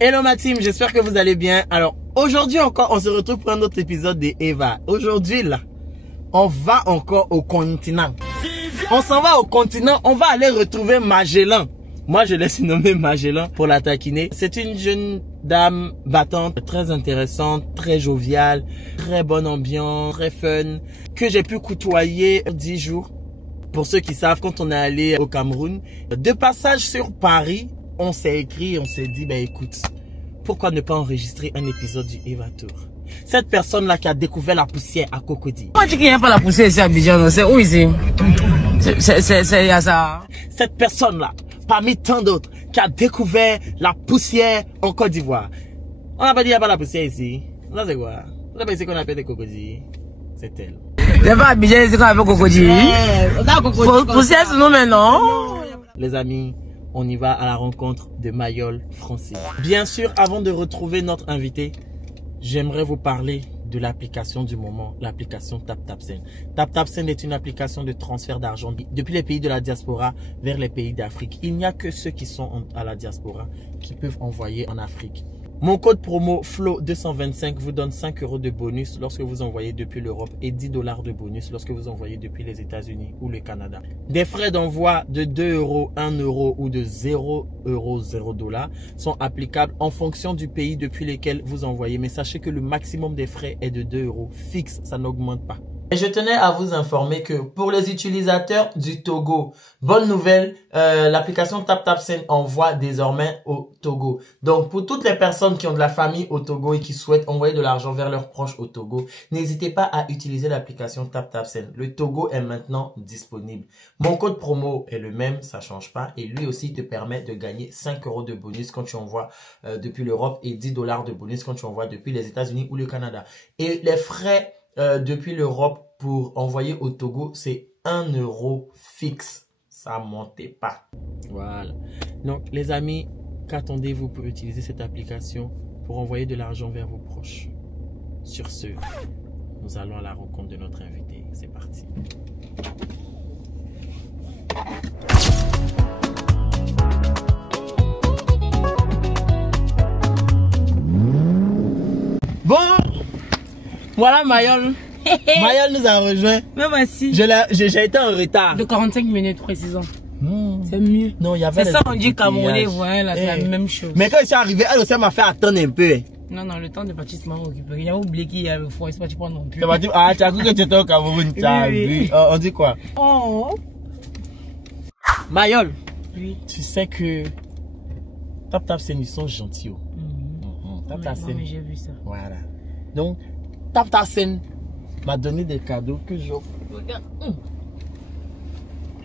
Hello ma team, j'espère que vous allez bien. Alors aujourd'hui encore, on se retrouve pour un autre épisode de Eva. Aujourd'hui là, on va encore au continent. On s'en va au continent, on va aller retrouver Magellan. Moi je l'ai surnommé Magellan pour la taquiner. C'est une jeune dame battante, très intéressante, très joviale, très bonne ambiance, très fun, que j'ai pu côtoyer 10 jours. Pour ceux qui savent, quand on est allé au Cameroun, de passage sur Paris, on s'est écrit, on s'est dit, ben écoute, pourquoi ne pas enregistrer un épisode du Eva Tour? Cette personne-là qui a découvert la poussière à Cocody. Moi, tu dis qu'il n'y a pas la poussière ici à Abidjan, c'est où ici? C'est à ça. Cette personne-là, parmi tant d'autres, qui a découvert la poussière en Côte d'Ivoire. On n'a pas dit qu'il n'y a pas la poussière ici. Ça c'est quoi? On n'a pas ici qu'on appelle des Cocody. C'est elle. C'est pas Abidjan ici qu'on appelle Cocody. Poussière, c'est nous maintenant. Les amis, on y va à la rencontre de Mayol Francis. Bien sûr, avant de retrouver notre invité, j'aimerais vous parler de l'application du moment, l'application TapTapSend. TapTapSend est une application de transfert d'argent depuis les pays de la diaspora vers les pays d'Afrique. Il n'y a que ceux qui sont à la diaspora qui peuvent envoyer en Afrique. Mon code promo FLO225 vous donne 5 € de bonus lorsque vous envoyez depuis l'Europe et 10 $ de bonus lorsque vous envoyez depuis les États-Unis ou le Canada. Des frais d'envoi de 2 €, 1 € ou de 0 €, 0 $ sont applicables en fonction du pays depuis lequel vous envoyez. Mais sachez que le maximum des frais est de 2 € fixe, ça n'augmente pas. Et je tenais à vous informer que pour les utilisateurs du Togo, bonne nouvelle, l'application TapTapSend envoie désormais au Togo. Donc pour toutes les personnes qui ont de la famille au Togo et qui souhaitent envoyer de l'argent vers leurs proches au Togo, n'hésitez pas à utiliser l'application TapTapSend. Le Togo est maintenant disponible. Mon code promo est le même, ça change pas, et lui aussi te permet de gagner 5 € de bonus quand tu envoies depuis l'Europe et 10 $ de bonus quand tu envoies depuis les États-Unis ou le Canada. Et les frais depuis l'Europe pour envoyer au Togo, c'est 1 € fixe. Ça monte pas. Voilà. Donc, les amis, qu'attendez-vous pour utiliser cette application pour envoyer de l'argent vers vos proches? Sur ce, nous allons à la rencontre de notre invité. C'est parti. Bon, voilà Mayol. Mayol nous a rejoint. Mais voici. J'ai été en retard. De 45 minutes, précisons. C'est mieux. Non, il y avait. C'est ça, on dit Camerounais, voilà, c'est la même chose. Mais quand je suis arrivé, elle aussi m'a fait attendre un peu. Non, non, le temps de partir, c'est occupé. Il y a oublié qu'il y a le foie, c'est pas tu prends non plus. Ah, tu as cru que tu étais au Cameroun, tu as vu. On dit quoi? Oh. Mayol. Oui. Tu sais que TapTapSend, ils sont gentils. TapTapSend. Mais j'ai vu ça. Voilà. Donc, TapTapSend m'a donné des cadeaux que j'offre. Regarde.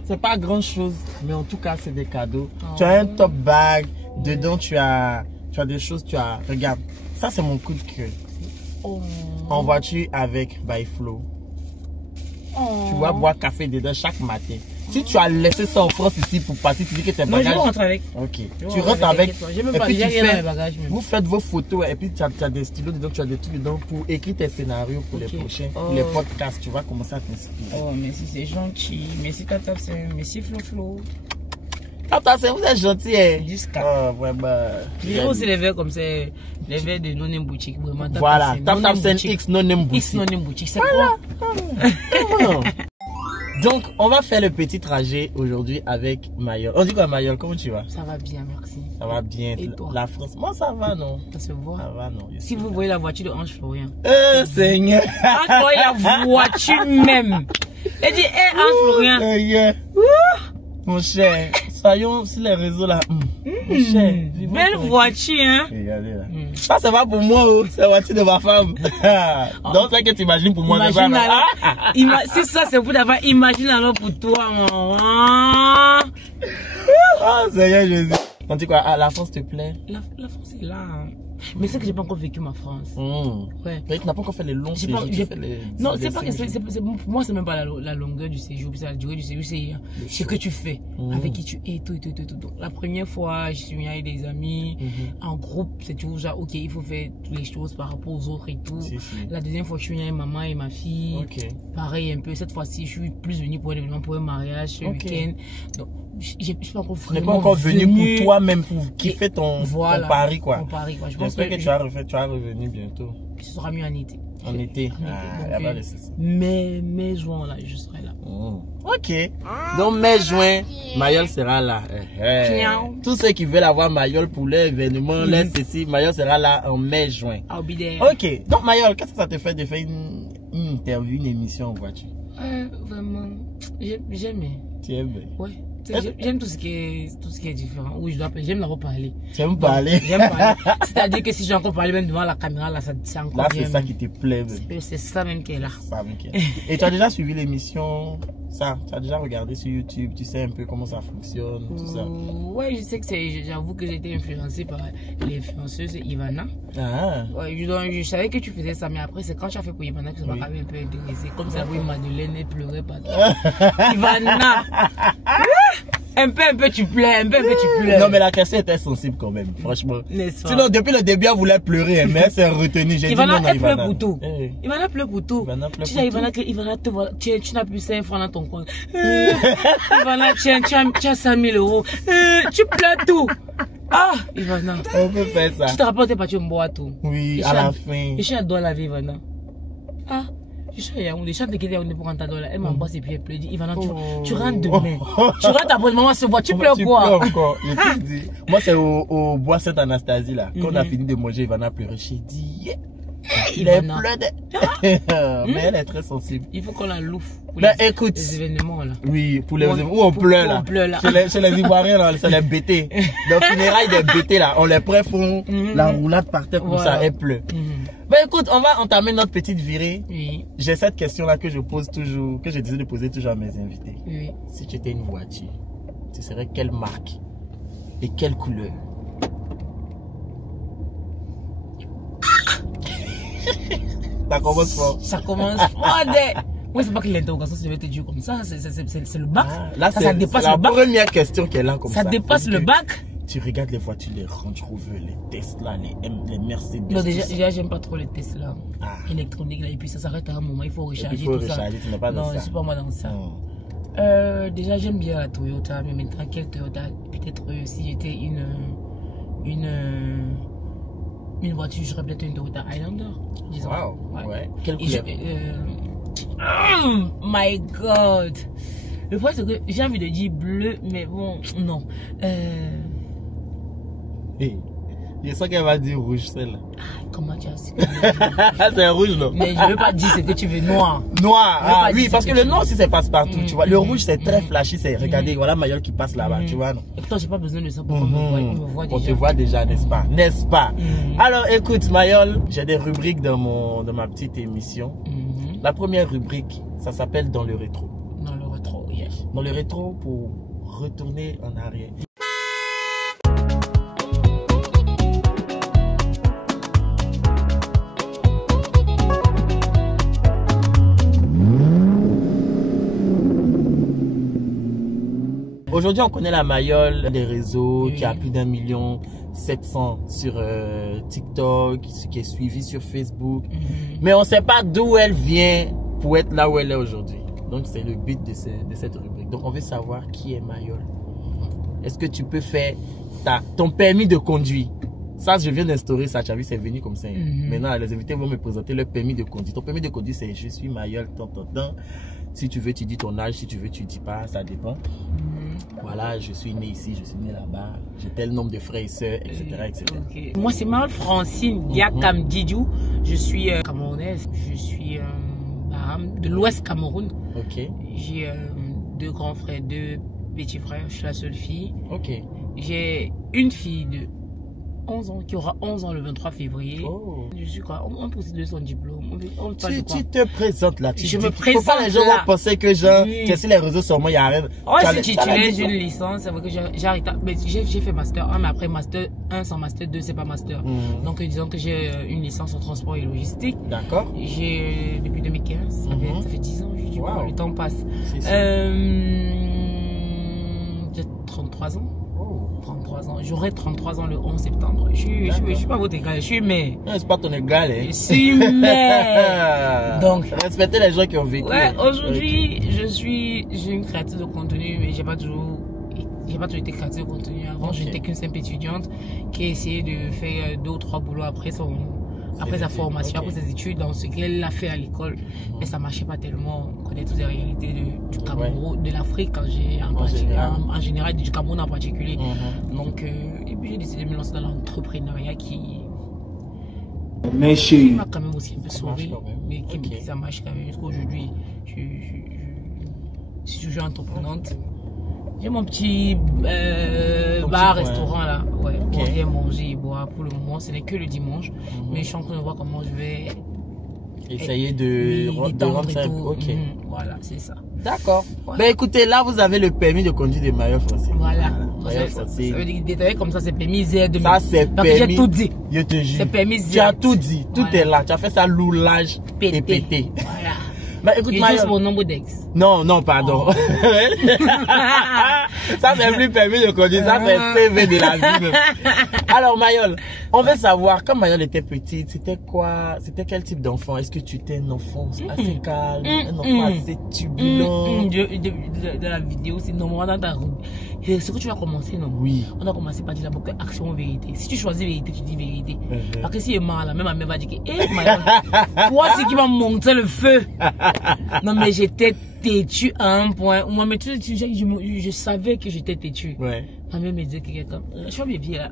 C'est pas grand chose, mais en tout cas, c'est des cadeaux. Oh. Tu as un top bag. Dedans, tu as des choses. Regarde, ça, c'est mon coup de cœur. Oh. En voiture avec By Flo. Oh. Tu vas boire café dedans chaque matin. Si tu as laissé ça en France ici pour partir, tu dis que tes bagages. Non, je rentre avec. Ok. Tu rentres avec. J'ai même pas dit rien dans les bagages. Vous faites vos photos et puis tu as des stylos dedans, tu as des trucs dedans pour écrire tes scénarios pour les prochains, pour les podcasts. Tu vas commencer à t'inspirer. Oh, merci, c'est gentil. Merci TapTapSend. Merci Flo. TapTapSend, vous êtes gentil, hein? Oh, vraiment. J'ai aussi les verres comme ça, les verres de non-name boutique. Vraiment, voilà, TapTapSend X non-name boutique. X non-name boutique, c'est quoi? Donc, on va faire le petit trajet aujourd'hui avec Mayol. On dit quoi, Mayol? Comment tu vas? Ça va bien, merci. Ça va bien. Et toi? La France, moi ça va, non? Ça se voit. Ça va, non? Si vous voyez la voiture de Ange Florian. Seigneur! Ange Florian, la voiture même. Elle dit, hé, Ange Florian. Mon cher, soyons sur les réseaux là. Mon cher, belle voiture, hein? Regardez là. Ça, c'est pas pour moi, c'est la voiture de ma femme. Donc, c'est que tu imagines pour moi. Imagine si ça, c'est pour d'avoir, imagine alors pour toi, maman. Oh, Seigneur Jésus. On dit quoi? La France te plaît? La France est là. Mais c'est que j'ai pas encore vécu ma France. Ouais. Mais tu n'as pas encore fait les longs séjours. Non, c'est pas que pour moi, c'est même pas la longueur du séjour, c'est la durée du séjour, c'est ce que tu fais, avec qui tu es, tout. Donc, la première fois, je suis venu avec des amis, en groupe, c'est toujours genre, ok, il faut faire toutes les choses par rapport aux autres et tout. La deuxième fois, je suis venu avec maman et ma fille. Pareil un peu. Cette fois-ci, je suis plus venu pour un événement, pour un mariage, ce week-end. Donc, je suis pas encore Tu n'es pas encore venu pour toi-même, pour kiffer ton pari, quoi. Mon pari, quoi. J'espère que tu vas revenir bientôt. Ce sera mieux en été. En été. Mai, juin, là, je serai là. Ok. Donc, mai, juin, Mayol sera là. Tous ceux qui veulent avoir Mayol pour leur événement, leur ceci, Mayol sera là en mai, juin. I'll be there. Ok. Donc, Mayol, qu'est-ce que ça te fait de faire une interview, une émission en voiture? Vraiment, j'aime. Tu aimes? Ouais. J'aime tout ce qui est différent. Oui, j'aime d'abord parler. Tu aimes parler? J'aime parler. C'est-à-dire que si j'ai encore parlé même devant la caméra, là, c'est encore là, c'est ça qui te plaît. C'est ça même qui est là. Et tu as déjà suivi l'émission? Ça, tu as déjà regardé sur YouTube? Tu sais un peu comment ça fonctionne, tout ça? Ouais, je sais que j'avoue que j'ai été influencée par l'influenceuse Ivana. Ah. Ouais, je savais que tu faisais ça, mais après, c'est quand tu as fait pour Ivana que ça m'a quand même un peu intéressé. Comme ça, oui, Madeleine, elle pleurait pas. Ivana! Un peu tu pleures, tu pleures. Non, mais la question était sensible quand même, franchement. Sinon, depuis le début, elle voulait pleurer, mais elle s'est retenue. Ivana, elle pleure pour tout. Ivana pleure pour tout. Tu dis à Ivana te voit, tu n'as plus 5 francs dans ton compte. Ivana, tu as 5 000 euros. Tu pleures tout. Ah, Ivana. On peut faire ça. Tu te rappelles, t'es parti au bois tout. Oui, à la fin. Je suis à doigt la vie, Ivana. Ah. Je suis à Yaoundé, je suis à Yaoundé pour rentrer à doigt. Elle m'embrasse et puis elle pleure. Dit, Ivana, tu rentres demain. Tu rentres après, maman se voit, tu pleures quoi? Tu pleures encore. Moi, c'est au bois Sainte-Anastasie là. Quand on a fini de manger, Ivana pleurait. J'ai dit, yeah. Il est plein mais elle est très sensible. Il faut qu'on la louffe pour écoute, les événements là. Oui, pour les événements où on pleure là. Chez les Ivoiriens, c'est les BT. Dans funérailles des BT là, on les font la roulade par terre comme ça, elle pleure. Ben écoute, on va entamer notre petite virée. Oui. J'ai cette question là que je pose toujours, que je décide de poser toujours à mes invités. Oui. Si tu étais une voiture, tu serais quelle marque et quelle couleur? Ça commence fort. Ça commence fort. Oui, c'est pas que l'interrogation se devait te dire comme ça, c'est le bac. Là, ça dépasse le bac. La première question qui est là comme ça. Ça dépasse le bac. Tu regardes les voitures, les Range Rover, les Tesla, les Mercedes. Non, déjà j'aime pas trop les Tesla électroniques là, et puis ça s'arrête à un moment, il faut recharger. Il faut recharger, tu n'es pas dans ça. Non, je suis pas moi dans ça. Déjà j'aime bien la Toyota, mais maintenant quelle Toyota? Peut-être si j'étais une voiture, j'aurais peut-être une Toyota Highlander. Disons. Wow. Ouais. Quelle couleur? Oh my God. Le problème c'est que j'ai envie de dire bleu, mais bon, non. Je sens qu'elle va dire rouge, celle-là. Comment tu as su? C'est rouge, non? Mais je ne veux pas dire ce que tu veux, noir. Noir, oui, parce que le noir aussi, c'est passe-partout, tu vois. Le rouge, c'est très flashy, c'est, regardez, voilà Mayol qui passe là-bas, tu vois, non? Et pourtant, j'ai pas besoin de ça pour qu'on me voit déjà. On te voit déjà, n'est-ce pas? N'est-ce pas? Alors, écoute, Mayol, j'ai des rubriques dans ma petite émission. La première rubrique, ça s'appelle Dans le rétro. Dans le rétro, yes. Dans le rétro, pour retourner en arrière. Aujourd'hui, on connaît la Mayol des réseaux qui a plus d'1,7 million sur TikTok, qui est suivi sur Facebook. Mais on ne sait pas d'où elle vient pour être là où elle est aujourd'hui. Donc, c'est le but de cette rubrique. Donc, on veut savoir qui est Mayol. Est-ce que tu peux faire ton permis de conduire? Ça, je viens d'instaurer ça. Tu as vu, c'est venu comme ça. Maintenant, les invités vont me présenter leur permis de conduire. Ton permis de conduire, c'est je suis Mayol, tant. Si tu veux, tu dis ton âge. Si tu veux, tu dis pas. Ça dépend. Voilà, je suis né ici, je suis né là-bas. J'ai tel nombre de frères et sœurs, etc. Okay. Moi, c'est Mayol Francine Diakam Didjou. Je suis camerounaise. Je suis de l'Ouest Cameroun. Ok. J'ai 2 grands frères, 2 petits frères. Je suis la seule fille. Ok. J'ai une fille de 11 ans, qui aura 11 ans le 23 février. Je suis quoi? On procède de son diplôme. Tu te présentes là. Je me présente là. Faut pas les gens vont penser que genre, tu sais, les réseaux sur moi, il y a rien. Je suis titulaire d'une licence. C'est vrai que j'ai arrêté. J'ai fait master 1, mais après master 1 sans master 2, c'est pas master. Donc disons que j'ai une licence en transport et logistique. D'accord. J'ai depuis 2015. Ça fait 10 ans. Wow. Le temps passe. J'ai 33 ans. 33 ans. J'aurai 33 ans le 11 septembre. Je suis pas votre égal, je suis mère. Non, c'est pas ton égal, hein. Je suis mère. Donc, respectez les gens qui ont vécu. Ouais, aujourd'hui, j'ai une créatrice de contenu, mais j'ai pas toujours j'ai pas toujours été créatrice de contenu. Avant, je n'étais qu'une simple étudiante qui a essayé de faire 2 ou 3 boulots après sa formation, après ses études, dans ce qu'elle a fait à l'école. Mais ça marchait pas tellement. On connaît toutes les réalités du Cameroun, de l'Afrique en général, du Cameroun en particulier. Donc, et puis j'ai décidé de me lancer dans l'entrepreneuriat qui m'a quand même aussi un peu sauvé, mais qui ça marche quand même. Jusqu'aujourd'hui, je suis toujours entreprenante. J'ai mon petit bar-restaurant là, où on vient manger et boire. Pour le moment, ce n'est que le dimanche, mais je suis en train de voir comment je vais essayer de rendre ça. Voilà, c'est ça. D'accord. Ben écoutez, là vous avez le permis de conduire de maillot français. Voilà. Ça veut dire détailler comme ça, c'est permis Z. Ça c'est permis. J'ai tout dit. Je te jure. C'est permis Z. Tu as tout dit. Tout est là. Tu as fait ça loulage et pété. Voilà. Bah écoute, et juste mon nombre d'ex. Non, pardon. Ça c'est plus permis de conduire, ça c'est CV de la vie. Alors Mayol, on veut savoir, quand Mayol était petite, c'était quel type d'enfant? Est-ce que tu étais un enfant assez calme, un enfant assez turbulent? De la vidéo, c'est normalement dans ta roue. Ce que tu vas commencer, non? Oui. On a commencé par dire la beaucoup action vérité. Si tu choisis vérité, tu dis vérité. Parce que si il est mal, même ma mère va dire que, Mayol, toi c'est qui va monter le feu. Non mais j'étais têtu à un point. Moi, mais je savais que j'étais têtu. Ouais. Ma mère me disait que quelqu'un. Je suis mes pieds là.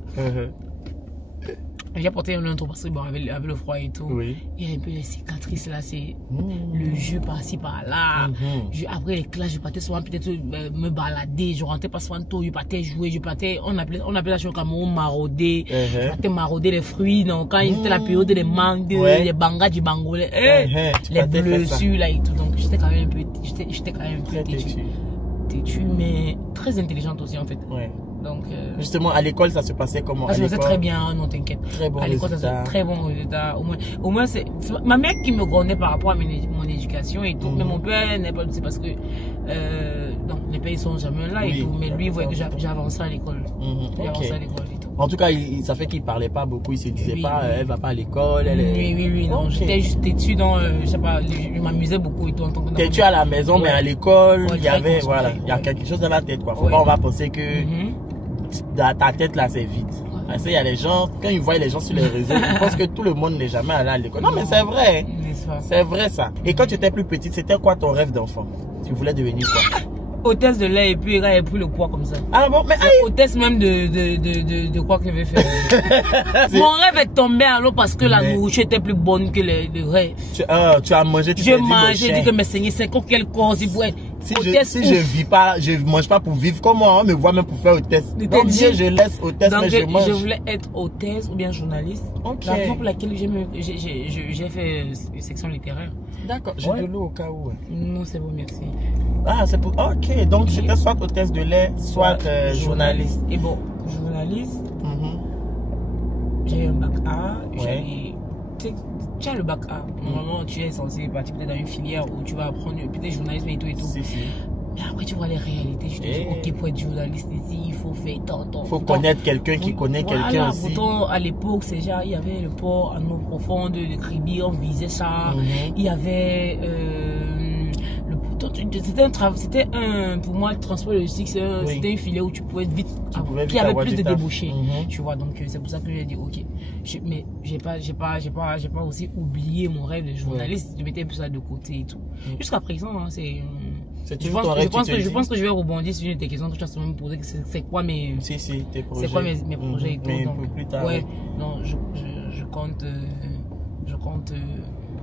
J'ai porté un linteau parce que bon, avec le froid et tout. Oui. Il y a un peu les cicatrices là, c'est le jeu par-ci par-là. Après les classes, je partais souvent peut-être me balader. Je rentrais pas souvent tôt, je partais jouer, on appelait la chose comme marauder. Je partais marauder les fruits. Donc quand c'était la période des mangues, les bangas du bangolais, les blessures là et tout. Donc j'étais quand même un peu, têtu, mais très intelligente aussi en fait. Ouais. Donc, justement, à l'école, ça se passait comment? Ça se passait très bien, non t'inquiète. Très bon. À l'école, ça se passait très bon résultat. Au moins c'est ma mère qui me grondait par rapport à mon éducation et tout. Mais mon père n'est pas, c'est parce que non, les pères ils sont jamais là et tout. Mais lui, il voyait que j'avançais à l'école. J'avançais à l'école et tout. En tout cas, ça fait qu'il parlait pas beaucoup. Il se disait pas, elle va pas à l'école. Oui. Non, j'étais juste têtu dans, je sais pas, je m'amusais beaucoup et tout. Têtu à la maison, mais à l'école, il y avait, voilà, il y a quelque chose dans la tête, quoi. Faut pas, on va penser que dans ta tête là c'est vide. Parce qu'il y a les gens, quand ils voient les gens sur les réseaux, ils pensent que tout le monde n'est jamais allé à l'école. Non mais c'est vrai. C'est vrai ça. Et quand tu étais plus petite, c'était quoi ton rêve d'enfant? Tu voulais devenir quoi? Hôtesse de lait et puis il pris le poids comme ça. Ah bon, mais hôtesse même de quoi que je vais faire. Mon rêve est tombé à l'eau parce que la nourriture était plus bonne que le rêve. Tu as mangé, tu je mange, j'ai dit que mes seigneurs, c'est quoi quel corps il pourrait être. Si je vis pas, je mange pas pour vivre, comment on me voit même pour faire hôtesse? Donc je laisse hôtesse, mais je mange. Je voulais être hôtesse ou bien journaliste. La raison pour laquelle j'ai fait section littéraire. D'accord, j'ai de l'eau au cas où. Non, c'est bon, merci. Ah, c'est pour... Ok, donc c'était soit hôtesse de lait, soit journaliste. Et bon, journaliste, j'ai un bac A, tu as le bac A. Normalement, tu es censé partir peut-être dans une filière où tu vas apprendre peut-être journalisme et tout et tout. Mais après, tu vois les réalités. Je te dis, ok, pour être journaliste ici, il faut faire tant. Il faut connaître quelqu'un qui connaît quelqu'un aussi. Pourtant, à l'époque, c'est genre, il y avait le port en eau profonde de Kribi, on visait ça. Il y avait c'était pour moi le transport logistique, c'était une filière où tu pouvais être vite, qui avait plus de débouchés. Tu vois, donc c'est pour ça que j'ai dit ok. Mais j'ai pas aussi oublié mon rêve de journaliste. Je mettais ça de côté et tout. Jusqu'à présent, hein, c'est je pense que je vais rebondir sur une des questions que tu as me posé. C'est quoi mes projets? C'est quoi mes projets et tout. Donc, plus tard. Ouais, non, je compte.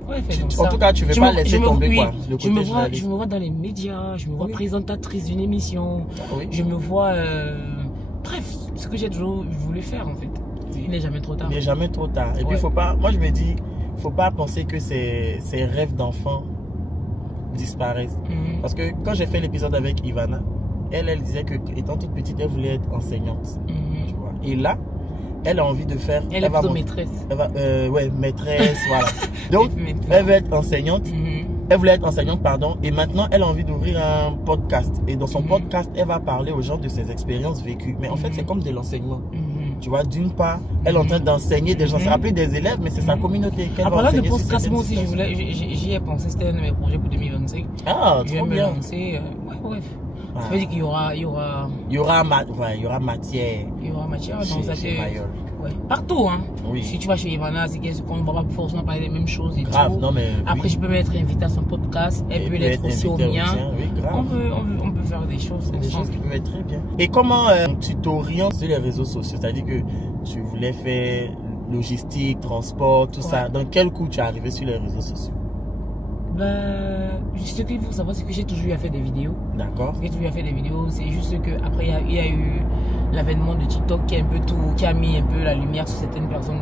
Ouais, en tout cas, tu ne veux pas laisser tomber quoi, le côté je me vois dans les médias, je me vois présentatrice d'une émission, je me vois... bref, ce que j'ai toujours voulu faire en fait. Il n'est jamais trop tard. Il n'est jamais trop tard. Et puis, faut pas, moi je me dis, faut pas penser que ces rêves d'enfant disparaissent. Parce que quand j'ai fait l'épisode avec Ivana, elle disait que étant toute petite, elle voulait être enseignante. Tu vois. Et là, elle a envie de faire... Elle est plutôt maîtresse. Ouais, maîtresse, voilà. Donc, elle veut être enseignante. Elle voulait être enseignante, pardon. Et maintenant, elle a envie d'ouvrir un podcast. Et dans son podcast, elle va parler aux gens de ses expériences vécues. Mais en fait, c'est comme de l'enseignement. Tu vois, d'une part, elle est en train d'enseigner des gens. C'est appelé des élèves, mais c'est sa communauté. En parlant de podcast, moi aussi, j'y ai pensé. C'était un de mes projets pour 2025. Ah, trop bien. Lancer, Ça veut dire qu'il y aura... Il y aura matière. Il y aura matière dans ça. Chez Mayol. Ouais. Partout, hein. Oui. Si tu vas chez Ivana, c'est qu'on ne va pas forcément parler des mêmes choses et grave, tout. non, mais après, oui. je peux m'être invité à son podcast, elle peut l'être aussi au mien. Oui, grave. On peut faire des choses. Des choses qui peuvent être très bien. Et comment tu t'orientes sur les réseaux sociaux? C'est-à-dire que tu voulais faire logistique, transport, tout ça. Dans quel coup tu es arrivé sur les réseaux sociaux? Ben, ce qu'il faut savoir, c'est que j'ai toujours eu à faire des vidéos. D'accord. J'ai toujours eu à faire des vidéos. C'est juste que après il y a eu l'avènement de TikTok qui a un peu tout, qui a mis un peu la lumière sur certaines personnes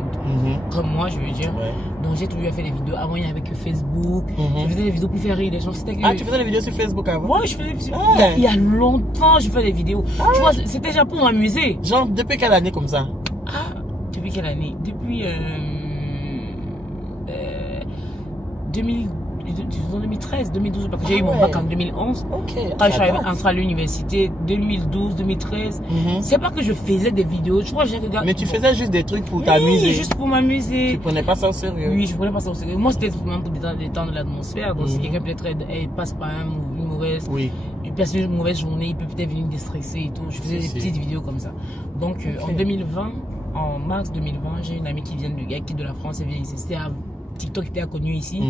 comme moi, je veux dire. Ouais. Donc j'ai toujours eu à faire des vidéos. Avant, il n'y avait que Facebook. Je faisais des vidéos pour faire rire les gens. Ah, tu faisais des vidéos sur Facebook avant? Ouais, je faisais des vidéos. Il y a longtemps, je faisais des vidéos. Tu vois, c'était déjà pour m'amuser. Genre, depuis quelle année comme ça? Ah, depuis quelle année? Depuis 2013, 2012, parce que j'ai eu mon bac en 2011. Quand je suis entré à l'université, 2012, 2013. C'est pas que je faisais des vidéos. Je crois que j'ai regardé. Mais tu faisais juste des trucs pour t'amuser. Juste pour m'amuser. Tu prenais pas ça au sérieux? Oui, je prenais pas ça au sérieux. Moi, c'était vraiment pour détendre l'atmosphère. Donc, si quelqu'un peut-être passe par une mauvaise journée, il peut peut-être venir me déstresser et tout. Je faisais des petites vidéos comme ça. Donc, en 2020, en mars 2020, j'ai une amie qui vient de la France. Elle vient ici. C'était TikTok était connu ici.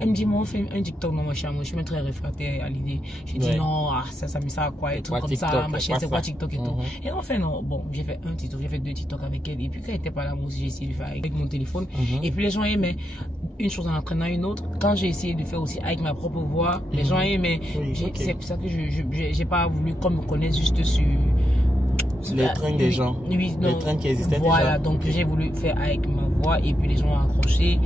Elle me dit, moi, on fait un TikTok dans ma chambre. Je suis même très réfractaire à l'idée. Je dis, non, ça me sert à quoi, et tout comme TikTok, ça, machin, c'est quoi TikTok et tout. Et en fait, non, bon, j'ai fait un TikTok, j'ai fait 2 TikTok avec elle. Et puis, quand elle était pas là, moi aussi, j'ai essayé de faire avec mon téléphone. Et puis, les gens aimaient une chose en entraînant une autre. Quand j'ai essayé de faire aussi avec ma propre voix, les gens aimaient. C'est pour ça que j'ai pas voulu qu'on me connaisse juste sur les trains des gens. Oui, non, les trains qui existaient déjà. Voilà, donc j'ai voulu faire avec ma voix et puis les gens ont accroché.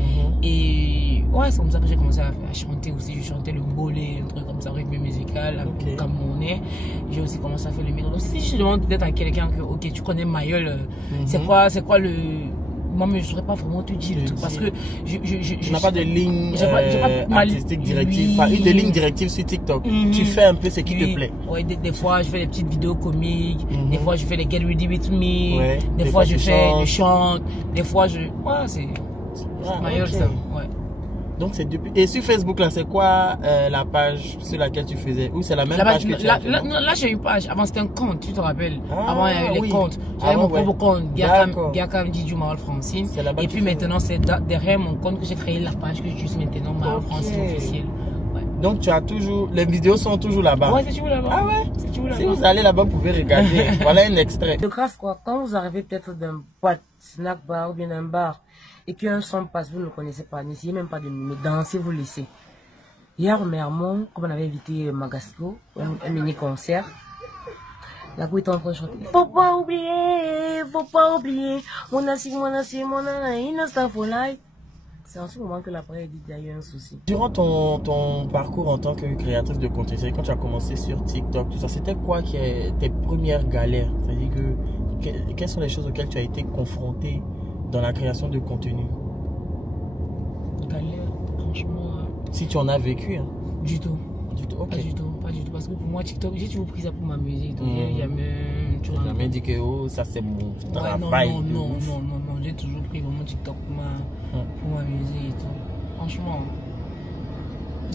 Et ouais, c'est comme ça que j'ai commencé à chanter aussi. Je chantais le bolé, un truc comme ça, rythme musical, camerounais. J'ai aussi commencé à faire le micro. Donc si je demande peut-être à quelqu'un que, ok, tu connais Mayol, c'est quoi le... Moi, mais je ne saurais pas vraiment te dire le truc parce que tu n'as pas de ligne artistique directive, enfin une ligne directive sur TikTok. Tu fais un peu ce qui te plaît. Ouais, des fois je fais des petites vidéos comiques, des fois je fais les Get Ready With Me, des fois je chante, des fois je... Ouais, c'est Mayol ça, ouais. Donc c'est depuis... Et sur Facebook là, c'est quoi la page sur laquelle tu faisais? Ou c'est la même page que tu as? Là j'ai une page. Avant c'était un compte, tu te rappelles? Avant il y avait les comptes. J'avais mon propre compte, Giakam Didjou Mayol Francine. Et puis maintenant c'est derrière mon compte que j'ai créé la page que j'utilise maintenant, Mayol Francine officielle. Ouais. Donc tu as toujours... Les vidéos sont toujours là-bas? Ouais, c'est toujours là-bas. Ah ouais? C'est toujours là-bas. Si vous allez là-bas, vous pouvez regarder. Voilà un extrait. De grâce quoi, quand vous arrivez peut-être d'un boîte, snack bar ou bien d'un bar, et puis un son passe, vous ne le connaissez pas, n'essayez même pas de me danser, vous laissez. Hier, Mermont, comme on avait invité Magasco, un mini-concert, la couille était en train de chanter. Faut pas oublier, mon assis, for life. C'est en ce moment que l'après dit qu'il y a eu un souci. Durant ton parcours en tant que créatrice de contenu, c'est-à-dire quand tu as commencé sur TikTok, tout ça, c'était quoi tes premières galères? C'est-à-dire quelles sont les choses auxquelles tu as été confrontée dans la création de contenu? Galère, franchement. Si tu en as vécu, hein? Du tout. Du tout, ok. Pas du tout. Parce que pour moi, TikTok, j'ai toujours pris ça pour m'amuser. Tu n'as jamais dit que ça c'est mon travail. Non. J'ai toujours pris vraiment TikTok pour m'amuser et tout. Franchement.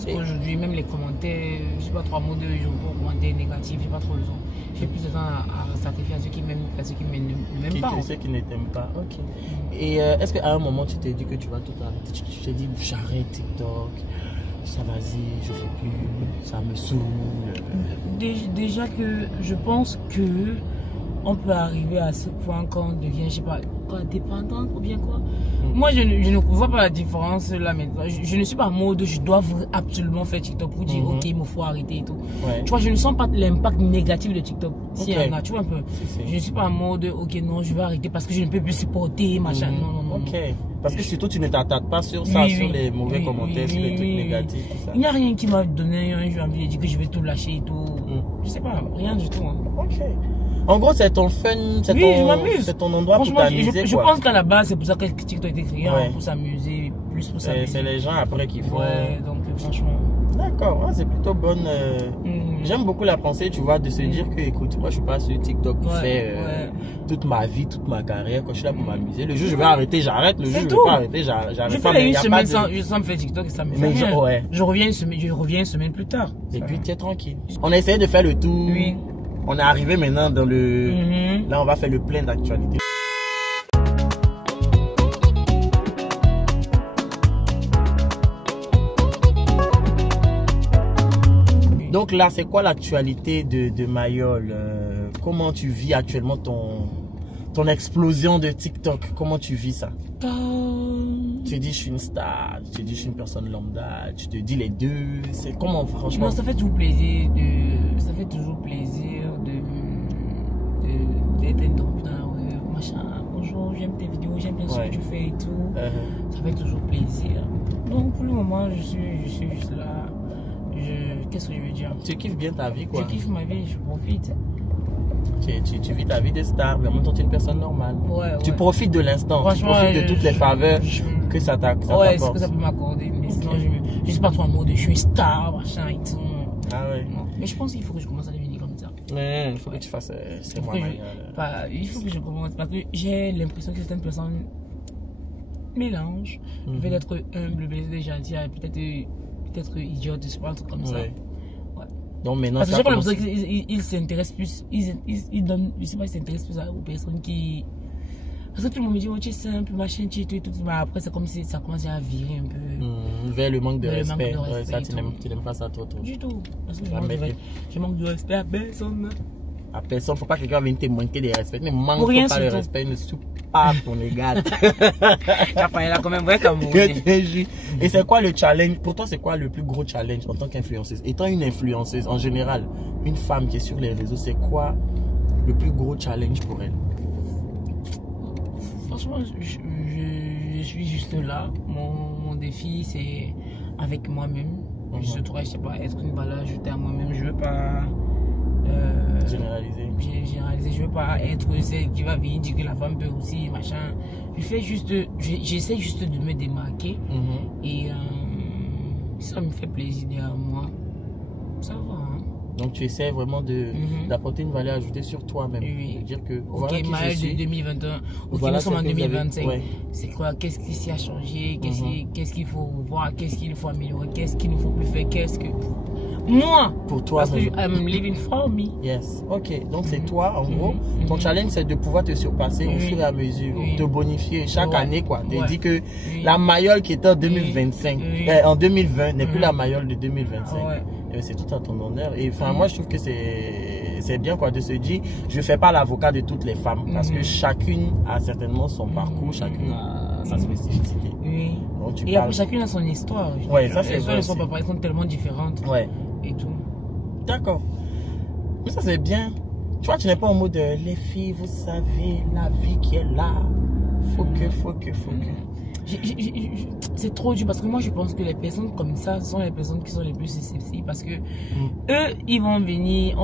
Aujourd'hui, même les commentaires, je ne sais pas 3 mots de jour pour commenter négatif, j'ai pas trop le temps. J'ai plus de temps à sacrifier à ceux qui m'aiment qu'à ceux qui ne m'aiment pas. Ceux qui ne t'aiment pas, ok. Et est-ce qu'à un moment tu t'es dit que tu vas tout arrêter? Tu t'es dit j'arrête TikTok, ça vas-y, je fais plus, ça me saoule? Déjà que je pense que on peut arriver à ce point quand on devient, je sais pas, dépendante ou bien quoi. Moi, je ne vois pas la différence là maintenant. Je ne suis pas en mode je dois absolument faire TikTok pour dire ok, il me faut arrêter et tout. Tu vois, je ne sens pas l'impact négatif de TikTok. Si y en a, tu vois un peu. Je ne suis pas en mode ok, non, je vais arrêter parce que je ne peux plus supporter, machin. Non. Ok. Parce que surtout, tu ne t'attardes pas sur ça, sur les mauvais commentaires, sur les trucs négatifs, tout ça. Il n'y a rien qui m'a donné un jour envie de dire que je vais tout lâcher et tout. Je sais pas, rien du tout. Ok. En gros, c'est ton fun, c'est ton endroit pour t'amuser. Je pense qu'à la base, c'est pour ça que TikTok a été créé, pour s'amuser, plus pour s'amuser. C'est les gens après qui font. Ouais, donc franchement. D'accord, c'est plutôt bonne. J'aime beaucoup la pensée, tu vois, de se dire que, écoute, moi je suis pas sur TikTok pour faire toute ma vie, toute ma carrière, quand je suis là pour m'amuser. Le jour où je vais arrêter, j'arrête. Le jour où je vais pas arrêter, j'arrête pas. Je fais une semaine sans me faire TikTok et ça me fait rien. Je reviens une semaine plus tard. Et puis tu es tranquille. On a essayé de faire le tour. Oui. On est arrivé maintenant dans le... Là, on va faire le plein d'actualité. Donc là, c'est quoi l'actualité de Mayol? Comment tu vis actuellement ton explosion de TikTok? Comment tu vis ça? Tu dis je suis une star, tu dis je suis une personne lambda, tu te dis les deux. C'est comment franchement? Non, ça fait toujours plaisir d'être interrompu dans la rue, machin. Bonjour, j'aime tes vidéos, j'aime bien ce que tu fais et tout. Ça fait toujours plaisir. Donc pour le moment, je suis juste là. Qu'est-ce que je veux dire? Tu kiffes bien ta vie, quoi. Je kiffe ma vie, je profite. Tu vis ta vie de star, mais en même temps tu es une personne normale. Tu Ouais. profites de l'instant, tu profites de toutes les faveurs que ça t'apporte. Ouais, c'est ce que ça peut m'accorder. Mais sinon, je suis pas trop en mode je suis une star, machin et tout. Ah ouais. Non. Mais je pense qu'il faut que je commence à devenir comme ça. Ouais, il faut que tu fasses c'est moi. Il faut que je commence parce que j'ai l'impression que certaines personnes mélangent le fait d'être humble, d'être gentil, peut-être idiote, je sais pas, un truc comme ça. Ouais. Donc maintenant, parce que j'ai pas l'impression qu'ils s'intéressent plus, ils donnent, je sais pas, ils s'intéressent plus aux personnes qui... Parce que tout le monde me dit, oh, tu es simple, machin, tu es tout, mais après, c'est comme si ça commence à virer un peu. Vers le manque de respect. Ouais, ça, tu n'aimes pas ça trop. Du tout. Parce que je manque de respect à personne. À personne, faut pas que quelqu'un vienne te manquer de respect. Ne manque pas de respect, ne soupe pas ton égal. Tu as parlé là quand même, vrai comme vous. Et c'est quoi le challenge? Pour toi, c'est quoi le plus gros challenge en tant qu'influenceuse? Étant une influenceuse, en général, une femme qui est sur les réseaux, c'est quoi le plus gros challenge pour elle? Franchement, je suis juste là. Mon défi, c'est avec moi-même. Je trouve, je sais pas, être une valeur ajoutée à moi-même. Je veux pas... généraliser. Je veux pas être celle qui va venir dire que la femme peut aussi, machin. J'essaie juste de me démarquer. Et ça me fait plaisir derrière moi. Ça va. Hein? Donc tu essaies vraiment d'apporter une valeur ajoutée sur toi-même. Oui. Dire que voilà qui je suis. De 2021. Voilà, nous sommes en 2025. C'est quoi? Qu'est-ce qui s'y a changé? Qu'est-ce qu'il faut voir? Qu'est-ce qu'il faut améliorer? Qu'est-ce qu'il ne faut plus faire? Qu'est-ce que... Moi, pour toi, parce que I'm living for me. Yes, ok. Donc c'est toi, en gros. Ton challenge, c'est de pouvoir te surpasser au fur et à mesure, te bonifier chaque année, quoi. Te dis que la Mayol qui était en 2025, en 2020, n'est plus la Mayol de 2025. C'est tout à ton honneur. Et enfin, moi, je trouve que c'est bien, quoi, de se dire, je fais pas l'avocat de toutes les femmes, parce que chacune a certainement son parcours, chacune a sa spécificité. Donc, et après, chacune a son histoire. Ouais, ça c'est vrai. Les histoires sont tellement différentes. Ouais. Et tout. D'accord. Mais ça c'est bien. Tu vois, tu n'es pas en mode les filles, vous savez, la vie qui est là. Faut que. C'est trop dur parce que moi je pense que les personnes comme ça sont les personnes qui sont les plus susceptibles parce que eux ils vont venir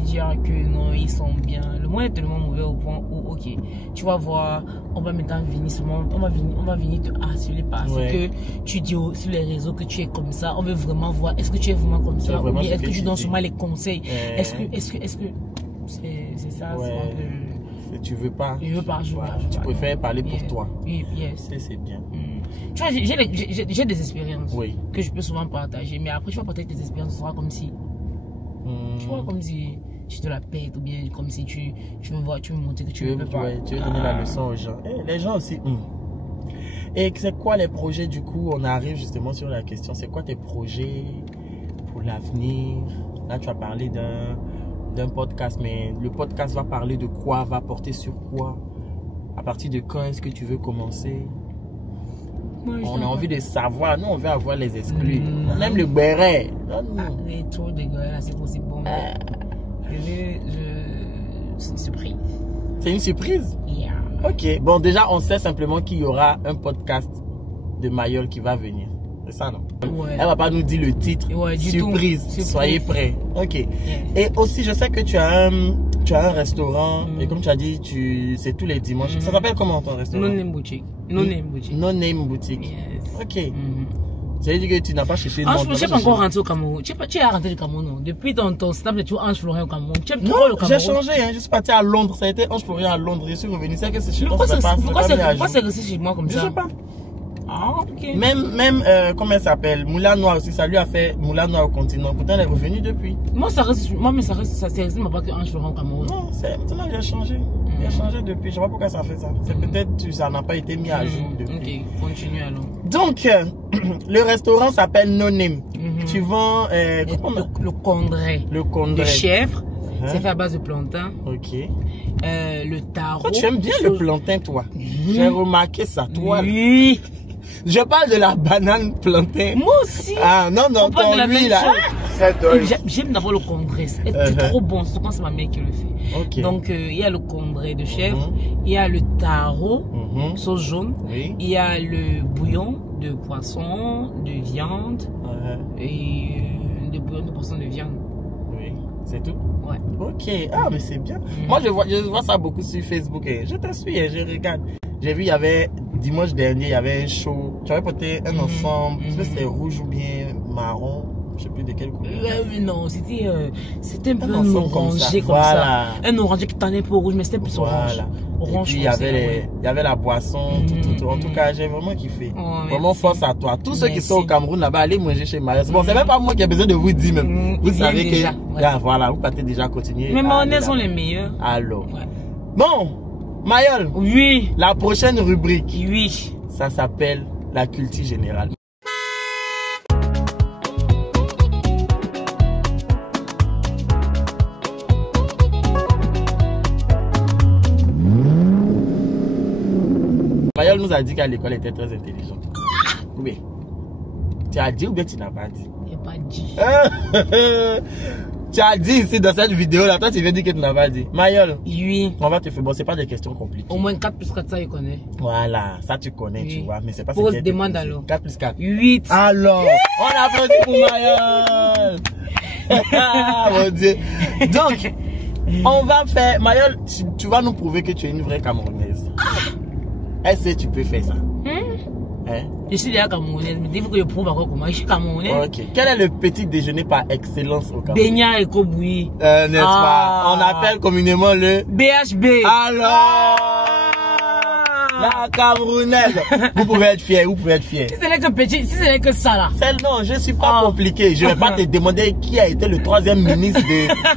dire que non ils sont bien. Le monde est tellement mauvais au point où ok tu vas voir on va maintenant venir on va venir te harceler parce que tu dis sur les réseaux que tu es comme ça. On veut vraiment voir est-ce que tu es vraiment comme ça ou bien est-ce que tu donnes seulement les conseils. Est-ce que c'est ça tu veux pas. Je veux pas. Tu préfères parler pour toi. Oui, yes. C'est bien. Tu vois, j'ai des expériences que je peux souvent partager, mais après, tu vas partager tes expériences, ce sera comme si. Tu vois, comme si je te la pète, ou bien comme si tu me montres que tu veux pas. Tu veux donner la leçon aux gens. Les gens aussi. Et c'est quoi les projets du coup? On arrive justement sur la question. C'est quoi tes projets pour l'avenir? Là, tu as parlé d'un podcast, mais le podcast va parler de quoi? Va porter sur quoi? À partir de quand est-ce que tu veux commencer? On a envie de savoir. Nous, on veut avoir les exclus. On aime le béret. Les tours de gueule, c'est possible. Bon. C'est une surprise. C'est une surprise? Yeah. Ok. Bon, déjà, on sait simplement qu'il y aura un podcast de Mayol qui va venir. C'est ça, non? Elle va pas nous dire le titre. Surprise. Soyez prêts. Ok. Yeah. Et aussi, je sais que tu as un restaurant. Et comme tu as dit, c'est tous les dimanches. Ça s'appelle comment ton restaurant? No Name Boutique. No Name Boutique. No Name Boutique. Yes. Ok. Ça veut dire que tu n'as pas cherché. Ange, je ne suis pas encore rentré au Cameroun. Tu es rentré du Cameroun, non? Depuis ton snap, tu es Ange Florian au Cameroun. Tu aimes trop le Cameroun. J'ai changé, hein. Je suis parti à Londres. Ça a été Ange Florian à Londres. Je suis revenu. C'est que c'est chez toi. Pourquoi c'est resté chez moi comme ça? Je sais pas. Ah, ok. Même comment elle s'appelle? Moulin Noir aussi. Ça lui a fait Moulin Noir au continent. Pourtant, elle est revenue depuis. Moi, ça reste, c'est resté, mais pas que Ange Florian au Cameroun. Non, c'est maintenant que j'ai changé. J'ai changé depuis. Je sais pas pourquoi ça fait ça. C'est peut-être que ça n'a pas été mis à jour depuis. Ok, continue alors. Donc, le restaurant s'appelle No Name. Tu vends le condré. Le condré. De chèvre. C'est fait à base de plantain. Ok. Le taro. Toi, tu aimes bien le plantain, toi. J'ai remarqué ça, toi. Oui. Je parle de la banane plantain. Moi aussi. Ah non, non, ton lui là. J'aime d'abord le condré. C'est trop bon. Souvent, c'est ma mère qui le fait. Okay. Donc, il y a le condré de chèvre. Il y a le taro, sauce jaune. Oui. Il y a le bouillon de poisson, de viande. Et de bouillon de poisson de viande. Oui. C'est tout? Ouais. Ok. Ah, mais c'est bien. Moi, je vois ça beaucoup sur Facebook. Et je te suis et je regarde. J'ai vu, il y avait, dimanche dernier, il y avait un show. Tu avais porté un ensemble. Je sais pas si c'est rouge ou bien marron. Je sais plus de quelle couleur. Non, c'était un peu un orangé comme ça. Un orangé qui tenait pour rouge, mais c'était plus orange. Orange. Et puis, il y avait la boisson, tout. En tout cas, j'ai vraiment kiffé. Vraiment force à toi. Tous ceux qui sont au Cameroun là-bas, allez manger chez Marielle. Bon, c'est même pas moi qui ai besoin de vous dire même. Vous savez que, là, voilà, vous partez déjà continuer. Mais Mayonnaise sont les meilleurs. Alors. Bon, Mayol. Oui. La prochaine rubrique. Oui. Ça s'appelle la culture générale. Mayol nous a dit qu'à l'école était très intelligente. Oui. Tu as dit ou bien tu n'as pas dit? Je n'ai pas dit. Tu as dit ici dans cette vidéo là, toi tu viens dire que tu n'as pas dit. Mayol. Oui. On va te faire, bon, c'est pas des questions compliquées. Au moins 4 plus 4, ça, je connais. Voilà, ça tu connais, oui. Tu vois, mais c'est pas ce qui demande alors. 4 plus 4. 8. Alors, on applaudit pour Mayol. Mon Dieu. Donc, on va faire, Mayol, tu vas nous prouver que tu es une vraie Camerounaise. Est-ce que tu peux faire ça? Hein? Je suis déjà Camerounaise, mais il faut que je prouve encore comment je suis Camerounaise. Ok. Quel est le petit déjeuner par excellence au Cameroun? Beignet et koboui. N'est-ce pas? On appelle communément le BHB. Alors, la Camerounaise. Vous pouvez être fier, vous pouvez être fier. Si ce n'est que petit, si ce n'est que ça là. Non, je ne suis pas compliqué. Je ne vais pas te demander qui a été le 3e ministre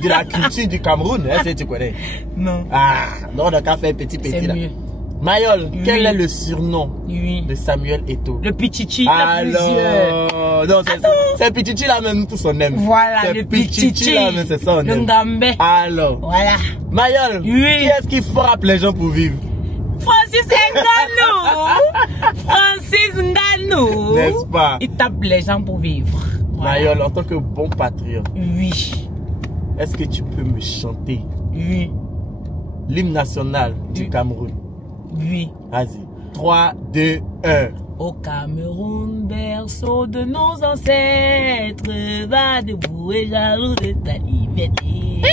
de la culture du Cameroun. Est-ce que tu connais? Non. Ah, non, on a qu'à faire petit là. Mieux. Mayol, quel est le surnom de Samuel Eto'o? Le Pichichi. Alors, non, c'est Pichichi là même tout son aime. Voilà, le Pichichi là même c'est son aime. Alors, voilà. Mayol, qui est-ce qui frappe les gens pour vivre? Francis Ngannou. Francis Ngannou. N'est-ce pas? Il tape les gens pour vivre. Voilà. Mayol, en tant que bon patriote. Oui. Est-ce que tu peux me chanter? Oui. L'hymne national du Cameroun? Oui. Vas-y. 3, 2, 1. Au Cameroun, berceau de nos ancêtres, va debout et jaloux de ta liberté.